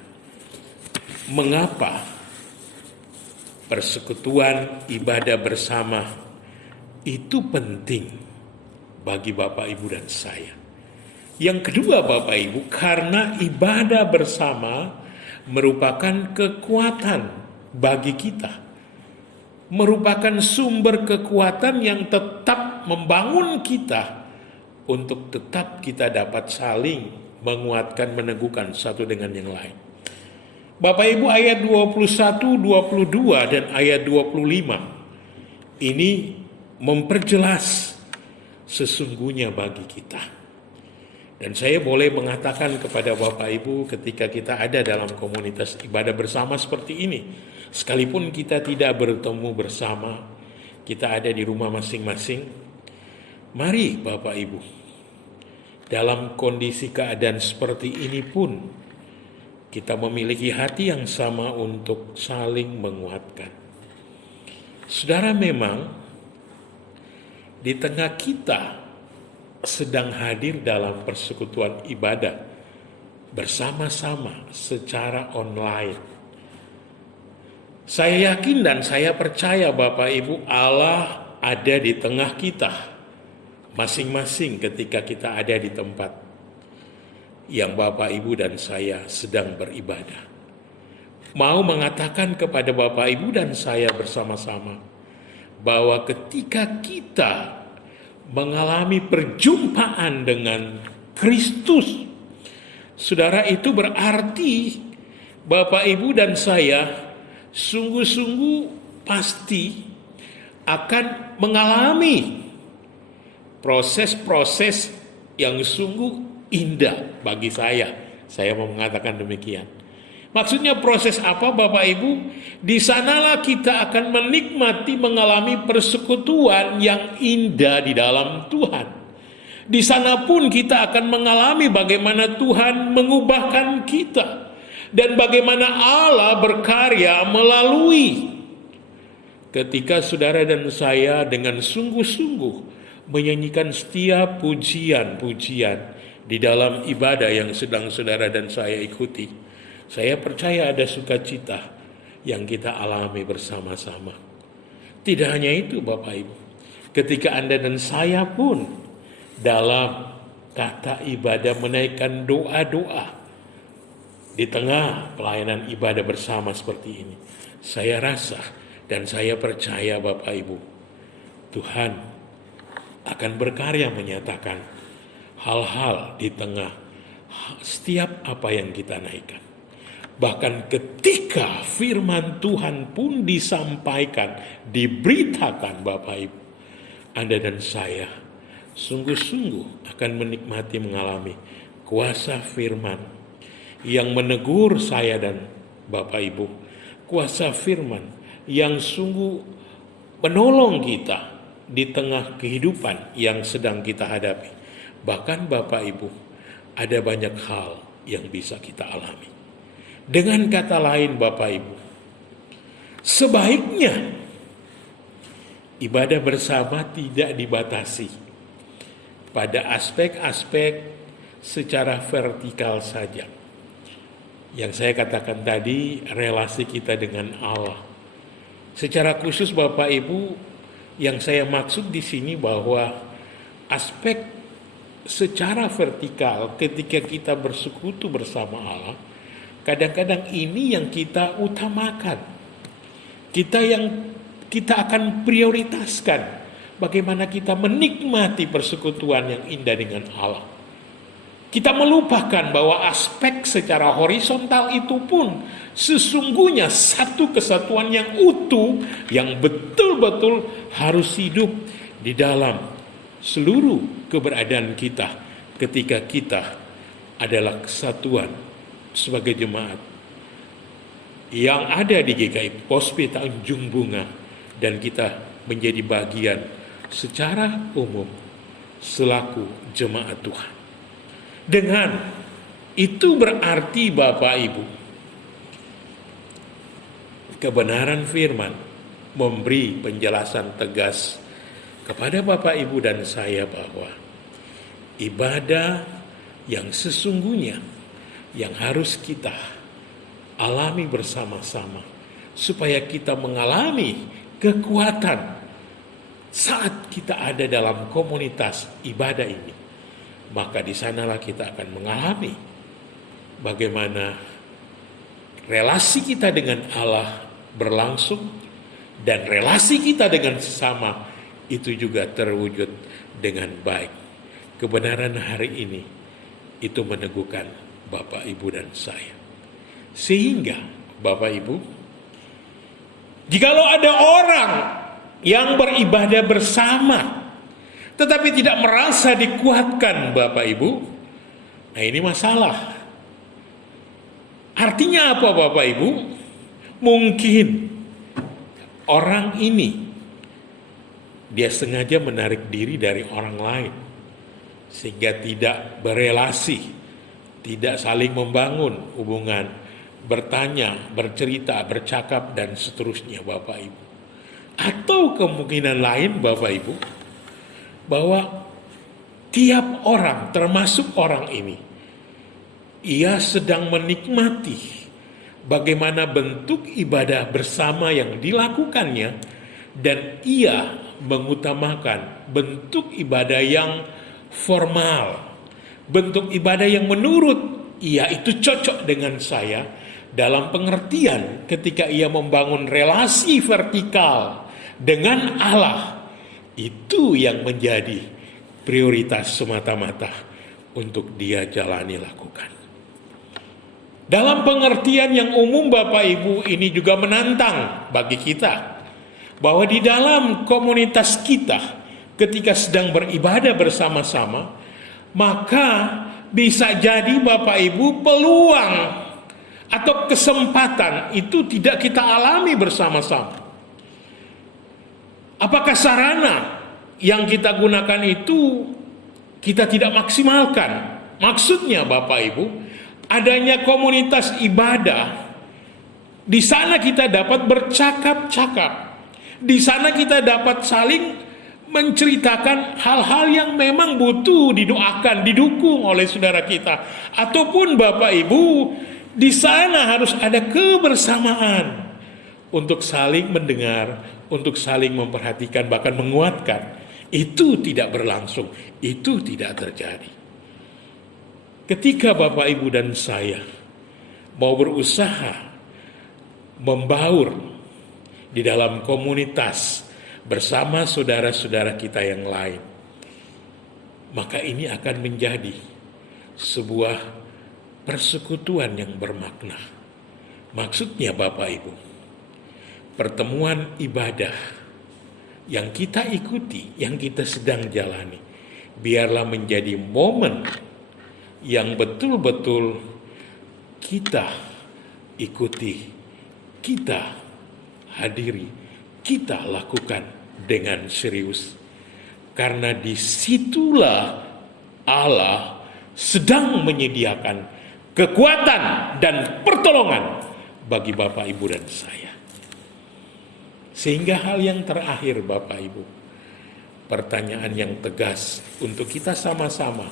mengapa persekutuan ibadah bersama itu penting bagi Bapak Ibu dan saya. Yang kedua, Bapak Ibu, karena ibadah bersama merupakan kekuatan bagi kita, merupakan sumber kekuatan yang tetap membangun kita untuk tetap kita dapat saling menguatkan, meneguhkan satu dengan yang lain. Bapak Ibu, ayat 21, 22 dan ayat 25 ini memperjelas sesungguhnya bagi kita. Dan saya boleh mengatakan kepada Bapak Ibu, ketika kita ada dalam komunitas ibadah bersama seperti ini, sekalipun kita tidak bertemu bersama, kita ada di rumah masing-masing, mari Bapak Ibu, dalam kondisi keadaan seperti ini pun, kita memiliki hati yang sama untuk saling menguatkan. Saudara, memang di tengah kita sedang hadir dalam persekutuan ibadah bersama-sama secara online. Saya yakin dan saya percaya Bapak Ibu, Allah ada di tengah kita masing-masing ketika kita ada di tempat yang Bapak Ibu dan saya sedang beribadah. mau mengatakan kepada Bapak Ibu dan saya bersama-sama bahwa ketika kita mengalami perjumpaan dengan Kristus, saudara, itu berarti Bapak Ibu dan saya sungguh-sungguh pasti akan mengalami proses-proses yang sungguh indah bagi saya. Saya mau mengatakan demikian. Maksudnya proses apa Bapak Ibu? Di sanalah kita akan menikmati mengalami persekutuan yang indah di dalam Tuhan. Di sana pun kita akan mengalami bagaimana Tuhan mengubahkan kita dan bagaimana Allah berkarya melalui ketika saudara dan saya dengan sungguh-sungguh menyanyikan setiap pujian-pujian di dalam ibadah yang sedang saudara dan saya ikuti. Saya percaya ada sukacita yang kita alami bersama-sama. Tidak hanya itu Bapak Ibu, ketika Anda dan saya pun dalam kata ibadah menaikkan doa-doa di tengah pelayanan ibadah bersama seperti ini, saya rasa dan saya percaya Bapak Ibu, Tuhan akan berkarya menyatakan hal-hal di tengah setiap apa yang kita naikkan. Bahkan ketika firman Tuhan pun disampaikan, diberitakan Bapak Ibu, Anda dan saya sungguh-sungguh akan menikmati mengalami kuasa firman yang menegur saya dan Bapak Ibu, kuasa firman yang sungguh menolong kita di tengah kehidupan yang sedang kita hadapi. Bahkan Bapak Ibu, ada banyak hal yang bisa kita alami. Dengan kata lain Bapak Ibu, sebaiknya ibadah bersama tidak dibatasi pada aspek-aspek secara vertikal saja. Yang saya katakan tadi, relasi kita dengan Allah. Secara khusus Bapak Ibu, yang saya maksud di sini bahwa aspek secara vertikal ketika kita bersekutu bersama Allah, kadang-kadang ini yang kita utamakan. Kita akan prioritaskan bagaimana kita menikmati persekutuan yang indah dengan Allah. Kita melupakan bahwa aspek secara horizontal itu pun sesungguhnya satu kesatuan yang utuh, yang betul-betul harus hidup di dalam seluruh keberadaan kita ketika kita adalah kesatuan sebagai jemaat yang ada di GKI Pospe Tanjung Bunga, dan kita menjadi bagian secara umum selaku jemaat Tuhan. Dengan itu berarti Bapak Ibu, kebenaran firman memberi penjelasan tegas kepada Bapak Ibu dan saya bahwa ibadah yang sesungguhnya yang harus kita alami bersama-sama supaya kita mengalami kekuatan saat kita ada dalam komunitas ibadah ini, maka di sanalah kita akan mengalami bagaimana relasi kita dengan Allah berlangsung dan relasi kita dengan sesama itu juga terwujud dengan baik. Kebenaran hari ini itu meneguhkan Bapak Ibu dan saya. Sehingga Bapak Ibu, jikalau ada orang yang beribadah bersama tetapi tidak merasa dikuatkan Bapak Ibu, nah ini masalah. Artinya apa Bapak Ibu? Mungkin orang ini dia sengaja menarik diri dari orang lain sehingga tidak berelasi, tidak saling membangun hubungan, bertanya, bercerita, bercakap, dan seterusnya Bapak Ibu. Atau kemungkinan lain Bapak Ibu, bahwa tiap orang, termasuk orang ini, ia sedang menikmati bagaimana bentuk ibadah bersama yang dilakukannya, dan ia mengutamakan bentuk ibadah yang formal, bentuk ibadah yang menurut ia itu cocok dengan saya, dalam pengertian ketika ia membangun relasi vertikal dengan Allah, itu yang menjadi prioritas semata-mata untuk dia jalani lakukan. Dalam pengertian yang umum Bapak Ibu, ini juga menantang bagi kita bahwa di dalam komunitas kita ketika sedang beribadah bersama-sama, maka bisa jadi Bapak Ibu peluang atau kesempatan itu tidak kita alami bersama-sama. Apakah sarana yang kita gunakan itu kita tidak maksimalkan? Maksudnya Bapak Ibu, adanya komunitas ibadah, di sana kita dapat bercakap-cakap, di sana kita dapat saling menceritakan hal-hal yang memang butuh didoakan, didukung oleh saudara kita. Ataupun Bapak Ibu, di sana harus ada kebersamaan untuk saling mendengar, untuk saling memperhatikan, bahkan menguatkan. Itu tidak berlangsung, itu tidak terjadi. Ketika Bapak Ibu dan saya mau berusaha membaur di dalam komunitas bersama saudara-saudara kita yang lain, maka ini akan menjadi sebuah persekutuan yang bermakna. Maksudnya Bapak Ibu, pertemuan ibadah yang kita ikuti, yang kita sedang jalani, biarlah menjadi momen yang betul-betul kita ikuti, kita hadiri, kita lakukan dengan serius. Karena disitulah Allah sedang menyediakan kekuatan dan pertolongan bagi Bapak Ibu dan saya. Sehingga hal yang terakhir Bapak Ibu, pertanyaan yang tegas untuk kita sama-sama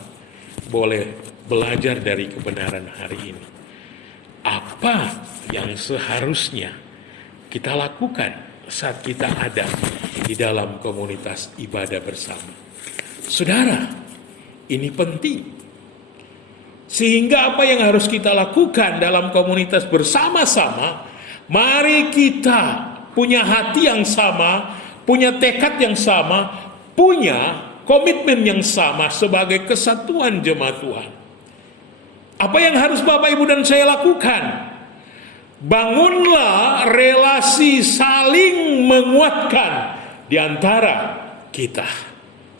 boleh belajar dari kebenaran hari ini. Apa yang seharusnya kita lakukan saat kita ada di dalam komunitas ibadah bersama? Saudara, ini penting. Sehingga apa yang harus kita lakukan dalam komunitas bersama-sama, mari kita punya hati yang sama, punya tekad yang sama, punya komitmen yang sama sebagai kesatuan jemaat Tuhan. Apa yang harus Bapak Ibu dan saya lakukan? Bangunlah relasi saling menguatkan di antara kita.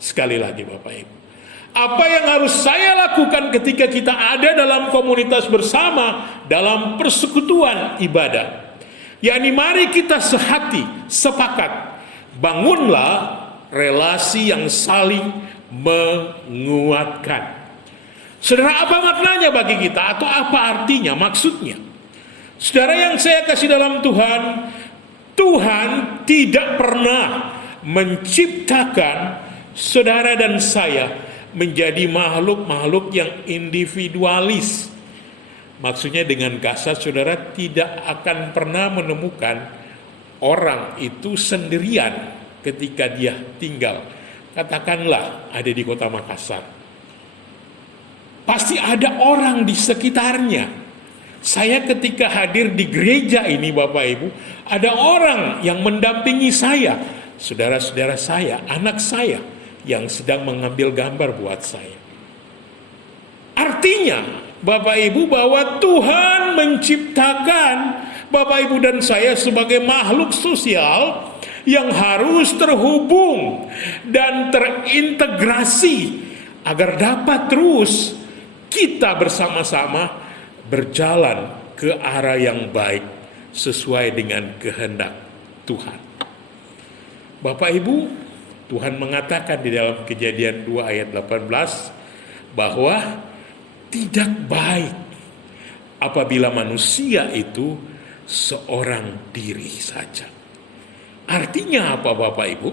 Sekali lagi Bapak Ibu, apa yang harus saya lakukan ketika kita ada dalam komunitas bersama, dalam persekutuan ibadah? Yakni mari kita sehati, sepakat, bangunlah relasi yang saling menguatkan. Saudara, apa maknanya bagi kita atau apa artinya, maksudnya? Saudara yang saya kasih dalam Tuhan, Tuhan tidak pernah menciptakan saudara dan saya menjadi makhluk-makhluk yang individualis. Maksudnya dengan kasar, saudara tidak akan pernah menemukan orang itu sendirian ketika dia tinggal. Katakanlah ada di kota Makassar. Pasti ada orang di sekitarnya. Saya ketika hadir di gereja ini Bapak Ibu, ada orang yang mendampingi saya. Saudara-saudara saya, anak saya yang sedang mengambil gambar buat saya. Artinya Bapak Ibu bahwa Tuhan menciptakan Bapak Ibu dan saya sebagai makhluk sosial yang harus terhubung dan terintegrasi agar dapat terus kita bersama-sama berjalan ke arah yang baik sesuai dengan kehendak Tuhan. Bapak Ibu, Tuhan mengatakan di dalam Kejadian 2 ayat 18 bahwa tidak baik apabila manusia itu seorang diri saja. Artinya apa Bapak Ibu?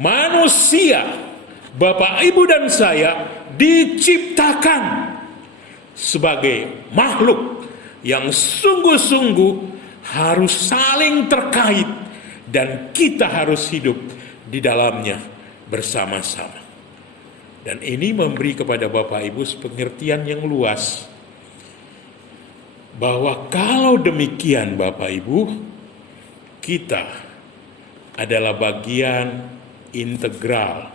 Manusia, Bapak Ibu dan saya diciptakan sebagai makhluk yang sungguh-sungguh harus saling terkait dan kita harus hidup di dalamnya bersama-sama. Dan ini memberi kepada Bapak Ibu pengertian yang luas. bahwa kalau demikian Bapak Ibu, kita adalah bagian integral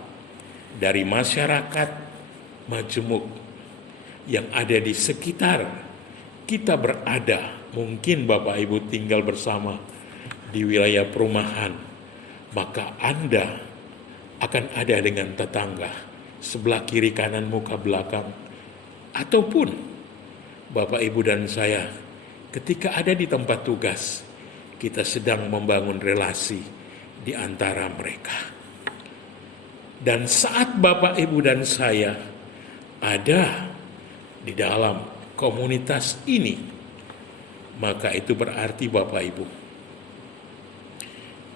dari masyarakat majemuk yang ada di sekitar kita berada. Mungkin Bapak Ibu tinggal bersama di wilayah perumahan, maka Anda akan ada dengan tetangga sebelah kiri kanan muka belakang, ataupun Bapak Ibu dan saya ketika ada di tempat tugas, kita sedang membangun relasi di antara mereka. Dan saat Bapak Ibu dan saya ada di dalam komunitas ini, maka itu berarti Bapak Ibu,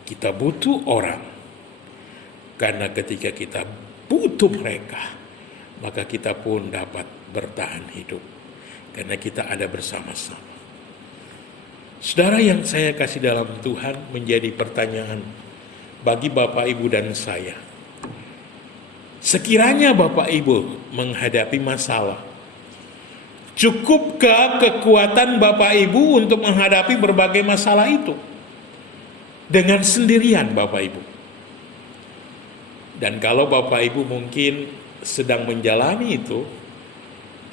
kita butuh orang. Karena ketika kita butuh mereka, maka kita pun dapat bertahan hidup. Karena kita ada bersama-sama. Saudara yang saya kasih dalam Tuhan, menjadi pertanyaan bagi Bapak Ibu dan saya. Sekiranya Bapak Ibu menghadapi masalah, cukupkah kekuatan Bapak Ibu untuk menghadapi berbagai masalah itu? Dengan sendirian Bapak Ibu. Dan kalau Bapak Ibu mungkin sedang menjalani itu,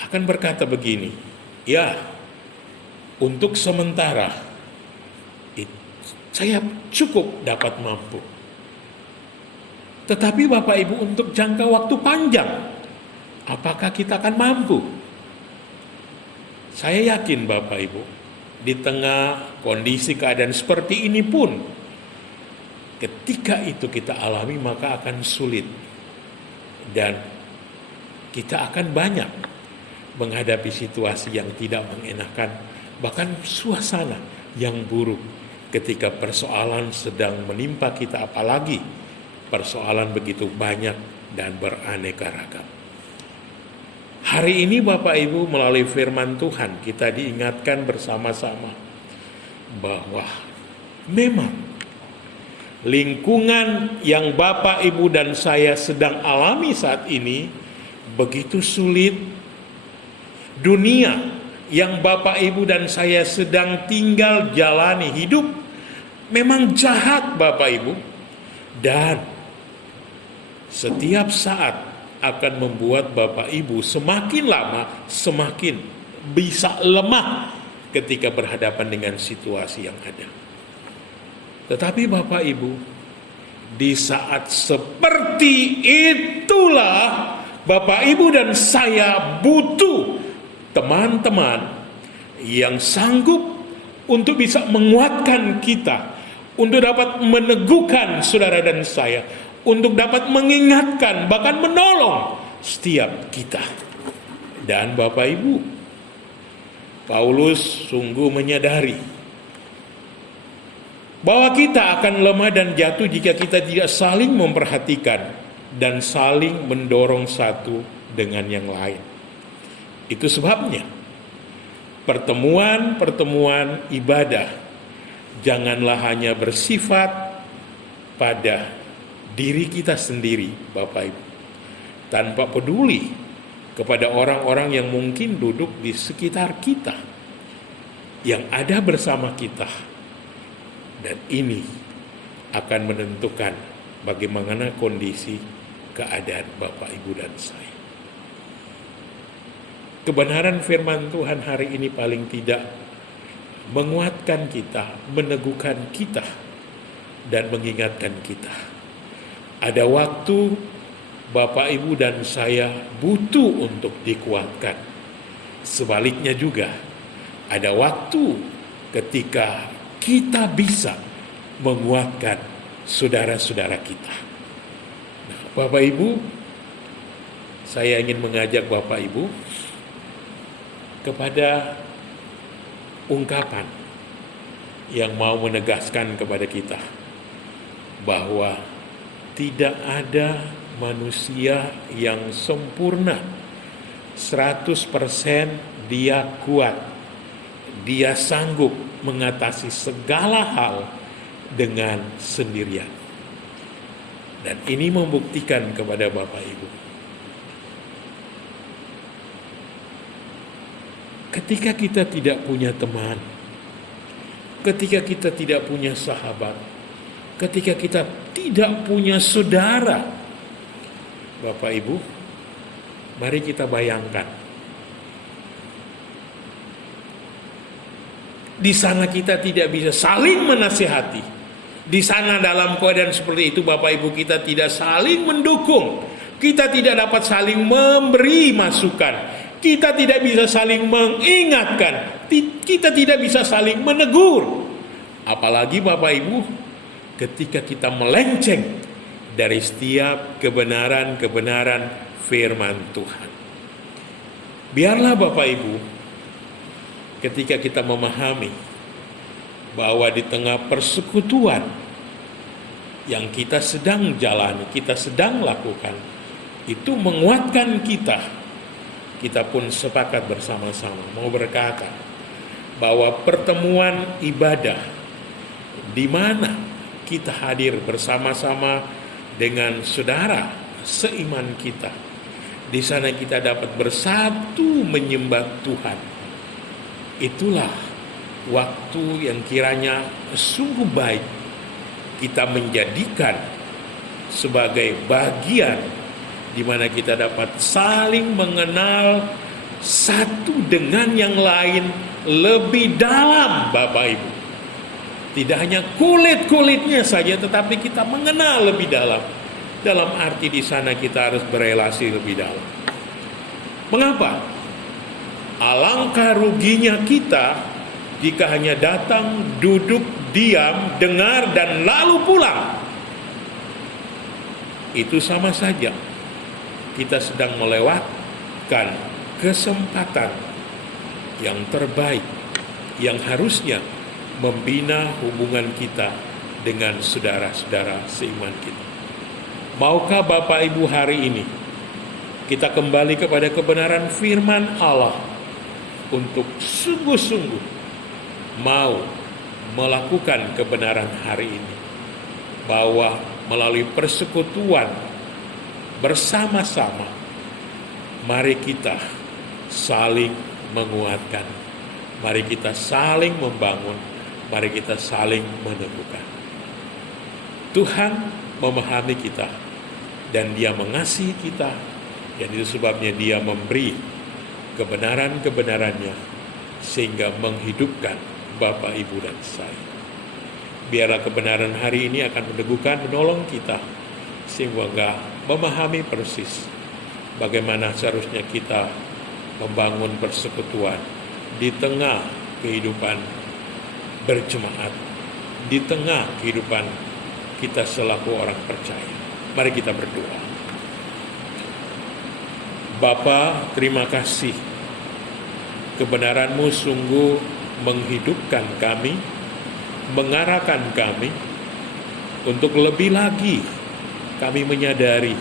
akan berkata begini, ya, untuk sementara saya cukup dapat mampu. Tetapi Bapak Ibu untuk jangka waktu panjang, apakah kita akan mampu? Saya yakin Bapak Ibu, di tengah kondisi keadaan seperti ini pun, ketika itu kita alami maka akan sulit. Dan kita akan banyak menghadapi situasi yang tidak mengenakan, bahkan suasana yang buruk ketika persoalan sedang menimpa kita, apalagi persoalan begitu banyak dan beraneka ragam. Hari ini Bapak Ibu melalui firman Tuhan kita diingatkan bersama-sama bahwa memang lingkungan yang Bapak Ibu dan saya sedang alami saat ini begitu sulit. Dunia yang Bapak Ibu dan saya sedang tinggal jalani hidup memang jahat Bapak Ibu, dan setiap saat akan membuat Bapak Ibu semakin lama semakin bisa lemah ketika berhadapan dengan situasi yang ada. Tetapi Bapak Ibu, di saat seperti itulah Bapak Ibu dan saya butuh teman-teman yang sanggup untuk bisa menguatkan kita, untuk dapat meneguhkan saudara dan saya, untuk dapat mengingatkan, bahkan menolong setiap kita. Dan Bapak Ibu, Paulus sungguh menyadari bahwa kita akan lemah dan jatuh jika kita tidak saling memperhatikan dan saling mendorong satu dengan yang lain. Itu sebabnya pertemuan-pertemuan ibadah janganlah hanya bersifat pada diri kita sendiri Bapak Ibu, tanpa peduli kepada orang-orang yang mungkin duduk di sekitar kita, yang ada bersama kita. Dan ini akan menentukan bagaimana kondisi keadaan Bapak Ibu dan saya. Kebenaran firman Tuhan hari ini paling tidak menguatkan kita, meneguhkan kita, dan mengingatkan kita. Ada waktu Bapak Ibu dan saya butuh untuk dikuatkan. Sebaliknya juga, ada waktu ketika kita bisa menguatkan saudara-saudara kita. Nah, Bapak Ibu, saya ingin mengajak Bapak Ibu kepada ungkapan yang mau menegaskan kepada kita bahwa tidak ada manusia yang sempurna 100% dia kuat, dia sanggup mengatasi segala hal dengan sendirian. Dan ini membuktikan kepada Bapak Ibu ketika kita tidak punya teman, ketika kita tidak punya sahabat, ketika kita tidak punya saudara, Bapak Ibu, mari kita bayangkan. Di sana kita tidak bisa saling menasihati. Di sana dalam keadaan seperti itu Bapak Ibu, kita tidak saling mendukung. Kita tidak dapat saling memberi masukan. Kita tidak bisa saling mengingatkan. Kita tidak bisa saling menegur. Apalagi Bapak Ibu, ketika kita melenceng dari setiap kebenaran-kebenaran firman Tuhan. Biarlah Bapak Ibu, ketika kita memahami bahwa di tengah persekutuan yang kita sedang jalani, kita sedang lakukan, itu menguatkan kita. Kita pun sepakat bersama-sama mau berkata bahwa pertemuan ibadah di mana kita hadir bersama-sama dengan saudara seiman kita, di sana kita dapat bersatu menyembah Tuhan. Itulah waktu yang kiranya sungguh baik kita menjadikan sebagai bagian di mana kita dapat saling mengenal satu dengan yang lain lebih dalam, Bapak Ibu. Tidak hanya kulit-kulitnya saja, tetapi kita mengenal lebih dalam. Dalam arti di sana kita harus berelasi lebih dalam. Mengapa? Alangkah ruginya kita jika hanya datang, duduk, diam, dengar, dan lalu pulang. Itu sama saja. Kita sedang melewatkan kesempatan yang terbaik yang harusnya membina hubungan kita dengan saudara-saudara seiman kita. Maukah Bapak Ibu hari ini kita kembali kepada kebenaran firman Allah untuk sungguh-sungguh mau melakukan kebenaran hari ini, bahwa melalui persekutuan bersama-sama mari kita saling menguatkan, mari kita saling membangun, mari kita saling meneguhkan. Tuhan memahami kita dan Dia mengasihi kita, dan itu sebabnya Dia memberi kebenaran-kebenarannya sehingga menghidupkan Bapak, Ibu, dan saya. Biarlah kebenaran hari ini akan meneguhkan, menolong kita sehingga memahami persis bagaimana seharusnya kita membangun persekutuan di tengah kehidupan berjemaat, di tengah kehidupan kita selaku orang percaya. Mari kita berdoa. Bapa, terima kasih. Kebenaran-Mu sungguh menghidupkan kami, mengarahkan kami untuk lebih lagi kami menyadari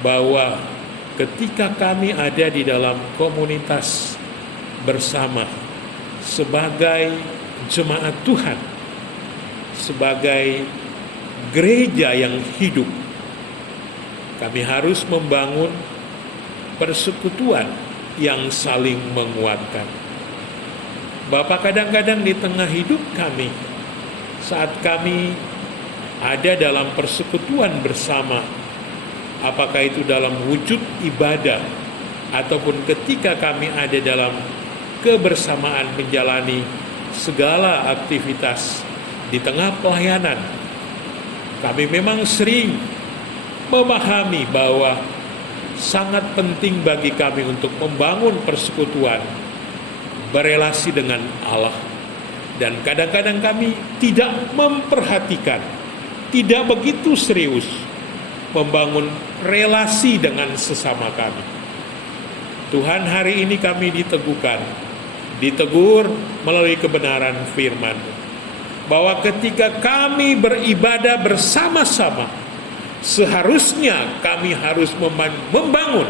bahwa ketika kami ada di dalam komunitas bersama sebagai jemaat Tuhan, sebagai gereja yang hidup, kami harus membangun persekutuan yang saling menguatkan. Bapak, kadang-kadang di tengah hidup kami, saat kami ada dalam persekutuan bersama, apakah itu dalam wujud ibadah ataupun ketika kami ada dalam kebersamaan menjalani segala aktivitas di tengah pelayanan, kami memang sering memahami bahwa sangat penting bagi kami untuk membangun persekutuan, berelasi dengan Allah. Dan kadang-kadang kami tidak memperhatikan, tidak begitu serius membangun relasi dengan sesama kami. Tuhan, hari ini kami ditegur melalui kebenaran firman, bahwa ketika kami beribadah bersama-sama, seharusnya kami harus membangun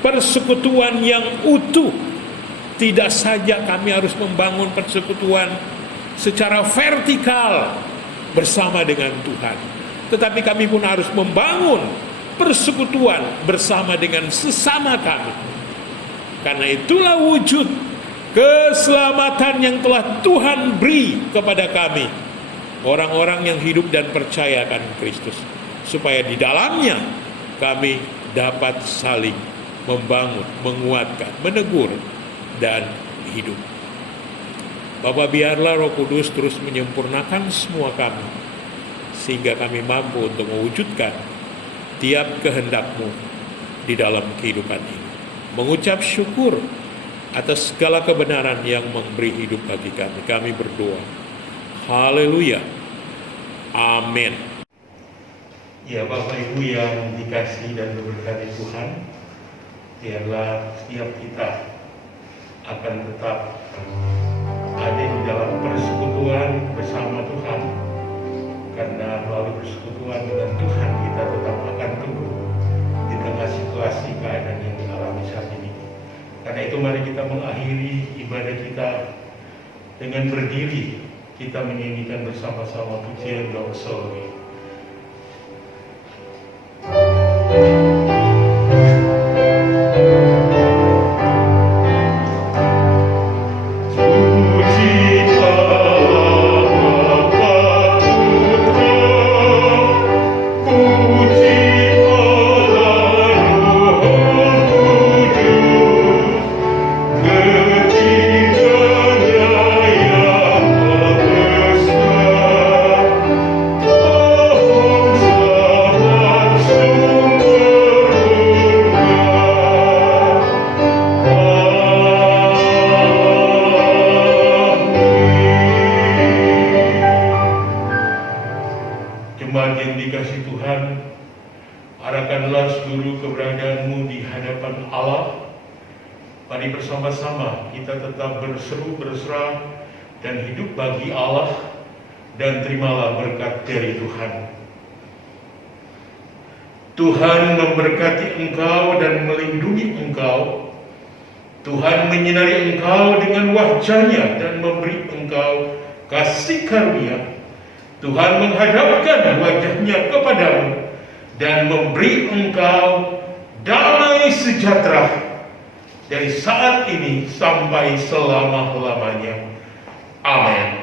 persekutuan yang utuh. Tidak saja kami harus membangun persekutuan secara vertikal bersama dengan Tuhan, tetapi kami pun harus membangun persekutuan bersama dengan sesama kami. Karena itulah wujud keselamatan yang telah Tuhan beri kepada kami, orang-orang yang hidup dan percaya akan Kristus, supaya di dalamnya kami dapat saling membangun, menguatkan, menegur, dan hidup. Bapa, biarlah Roh Kudus terus menyempurnakan semua kami, sehingga kami mampu untuk mewujudkan tiap kehendak-Mu di dalam kehidupan ini. Mengucap syukur atas segala kebenaran yang memberi hidup bagi kami. Kami berdoa. Haleluya. Amin. Ya, Bapak Ibu yang dikasihi dan diberkati Tuhan, biarlah setiap kita akan tetap ada di dalam persekutuan bersama Tuhan, karena melalui persekutuan dengan Tuhan kita tetap akan teguh di tengah situasi keadaan yang dialami saat ini. Karena itu mari kita mengakhiri ibadah kita dengan berdiri, kita menyanyikan bersama-sama pujian doksologi. Jemaat yang dikasihi Tuhan, arahkanlah seluruh keberadaanmu di hadapan Allah. Mari bersama-sama kita tetap berseru berserah dan hidup bagi Allah, dan terimalah berkat dari Tuhan. Tuhan memberkati engkau dan melindungi engkau. Tuhan menyinari engkau dengan wajah-Nya dan memberi engkau kasih karunia. Tuhan menghadapkan wajah-Nya kepadamu dan memberi engkau damai sejahtera dari saat ini sampai selama-lamanya. Amin.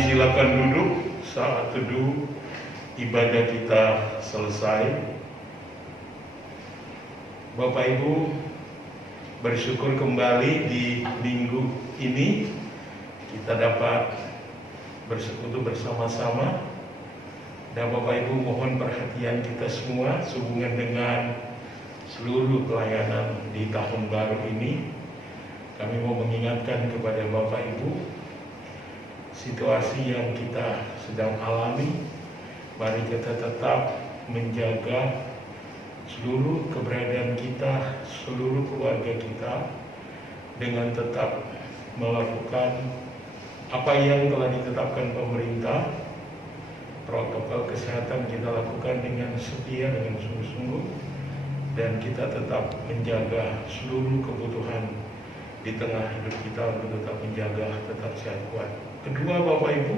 Silakan duduk saat teduh ibadah kita selesai. Bapak Ibu, bersyukur kembali di minggu ini kita dapat bersekutu bersama-sama. Dan Bapak Ibu, mohon perhatian kita semua sehubungan dengan seluruh pelayanan di tahun baru ini. Kami mau mengingatkan kepada Bapak Ibu, situasi yang kita sedang alami, mari kita tetap menjaga seluruh keberadaan kita, seluruh keluarga kita, dengan tetap melakukan apa yang telah ditetapkan pemerintah. Protokol kesehatan kita lakukan dengan setia, dengan sungguh-sungguh, dan kita tetap menjaga seluruh kebutuhan di tengah hidup kita untuk tetap menjaga, tetap sehat kuat. Kedua, Bapak Ibu,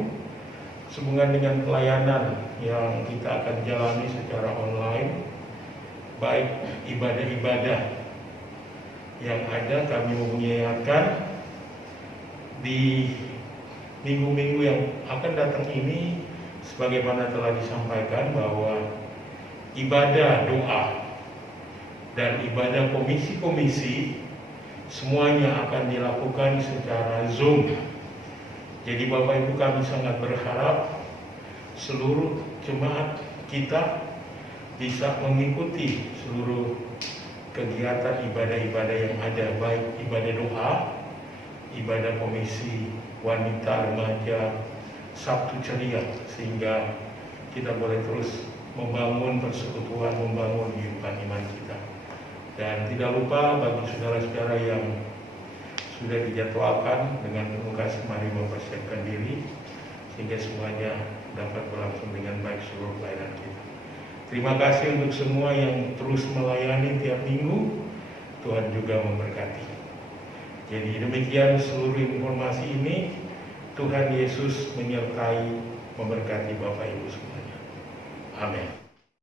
sehubungan dengan pelayanan yang kita akan jalani secara online, baik ibadah-ibadah yang ada, kami mengingatkan di minggu-minggu yang akan datang ini, sebagaimana telah disampaikan bahwa ibadah doa dan ibadah komisi-komisi semuanya akan dilakukan secara Zoom. Jadi Bapak Ibu, kami sangat berharap seluruh jemaat kita bisa mengikuti seluruh kegiatan ibadah-ibadah yang ada, baik ibadah doa, ibadah komisi wanita, remaja, Sabtu ceria, sehingga kita boleh terus membangun persekutuan, membangun kehidupan iman kita. Dan tidak lupa bagi saudara-saudara yang sudah dijadwalkan dengan penuh kasih, mari mempersiapkan diri sehingga semuanya dapat berlangsung dengan baik seluruh pelayanan kita. Terima kasih untuk semua yang terus melayani tiap minggu. Tuhan juga memberkati. Jadi demikian seluruh informasi ini. Tuhan Yesus menyertai, memberkati Bapak Ibu semuanya. Amin.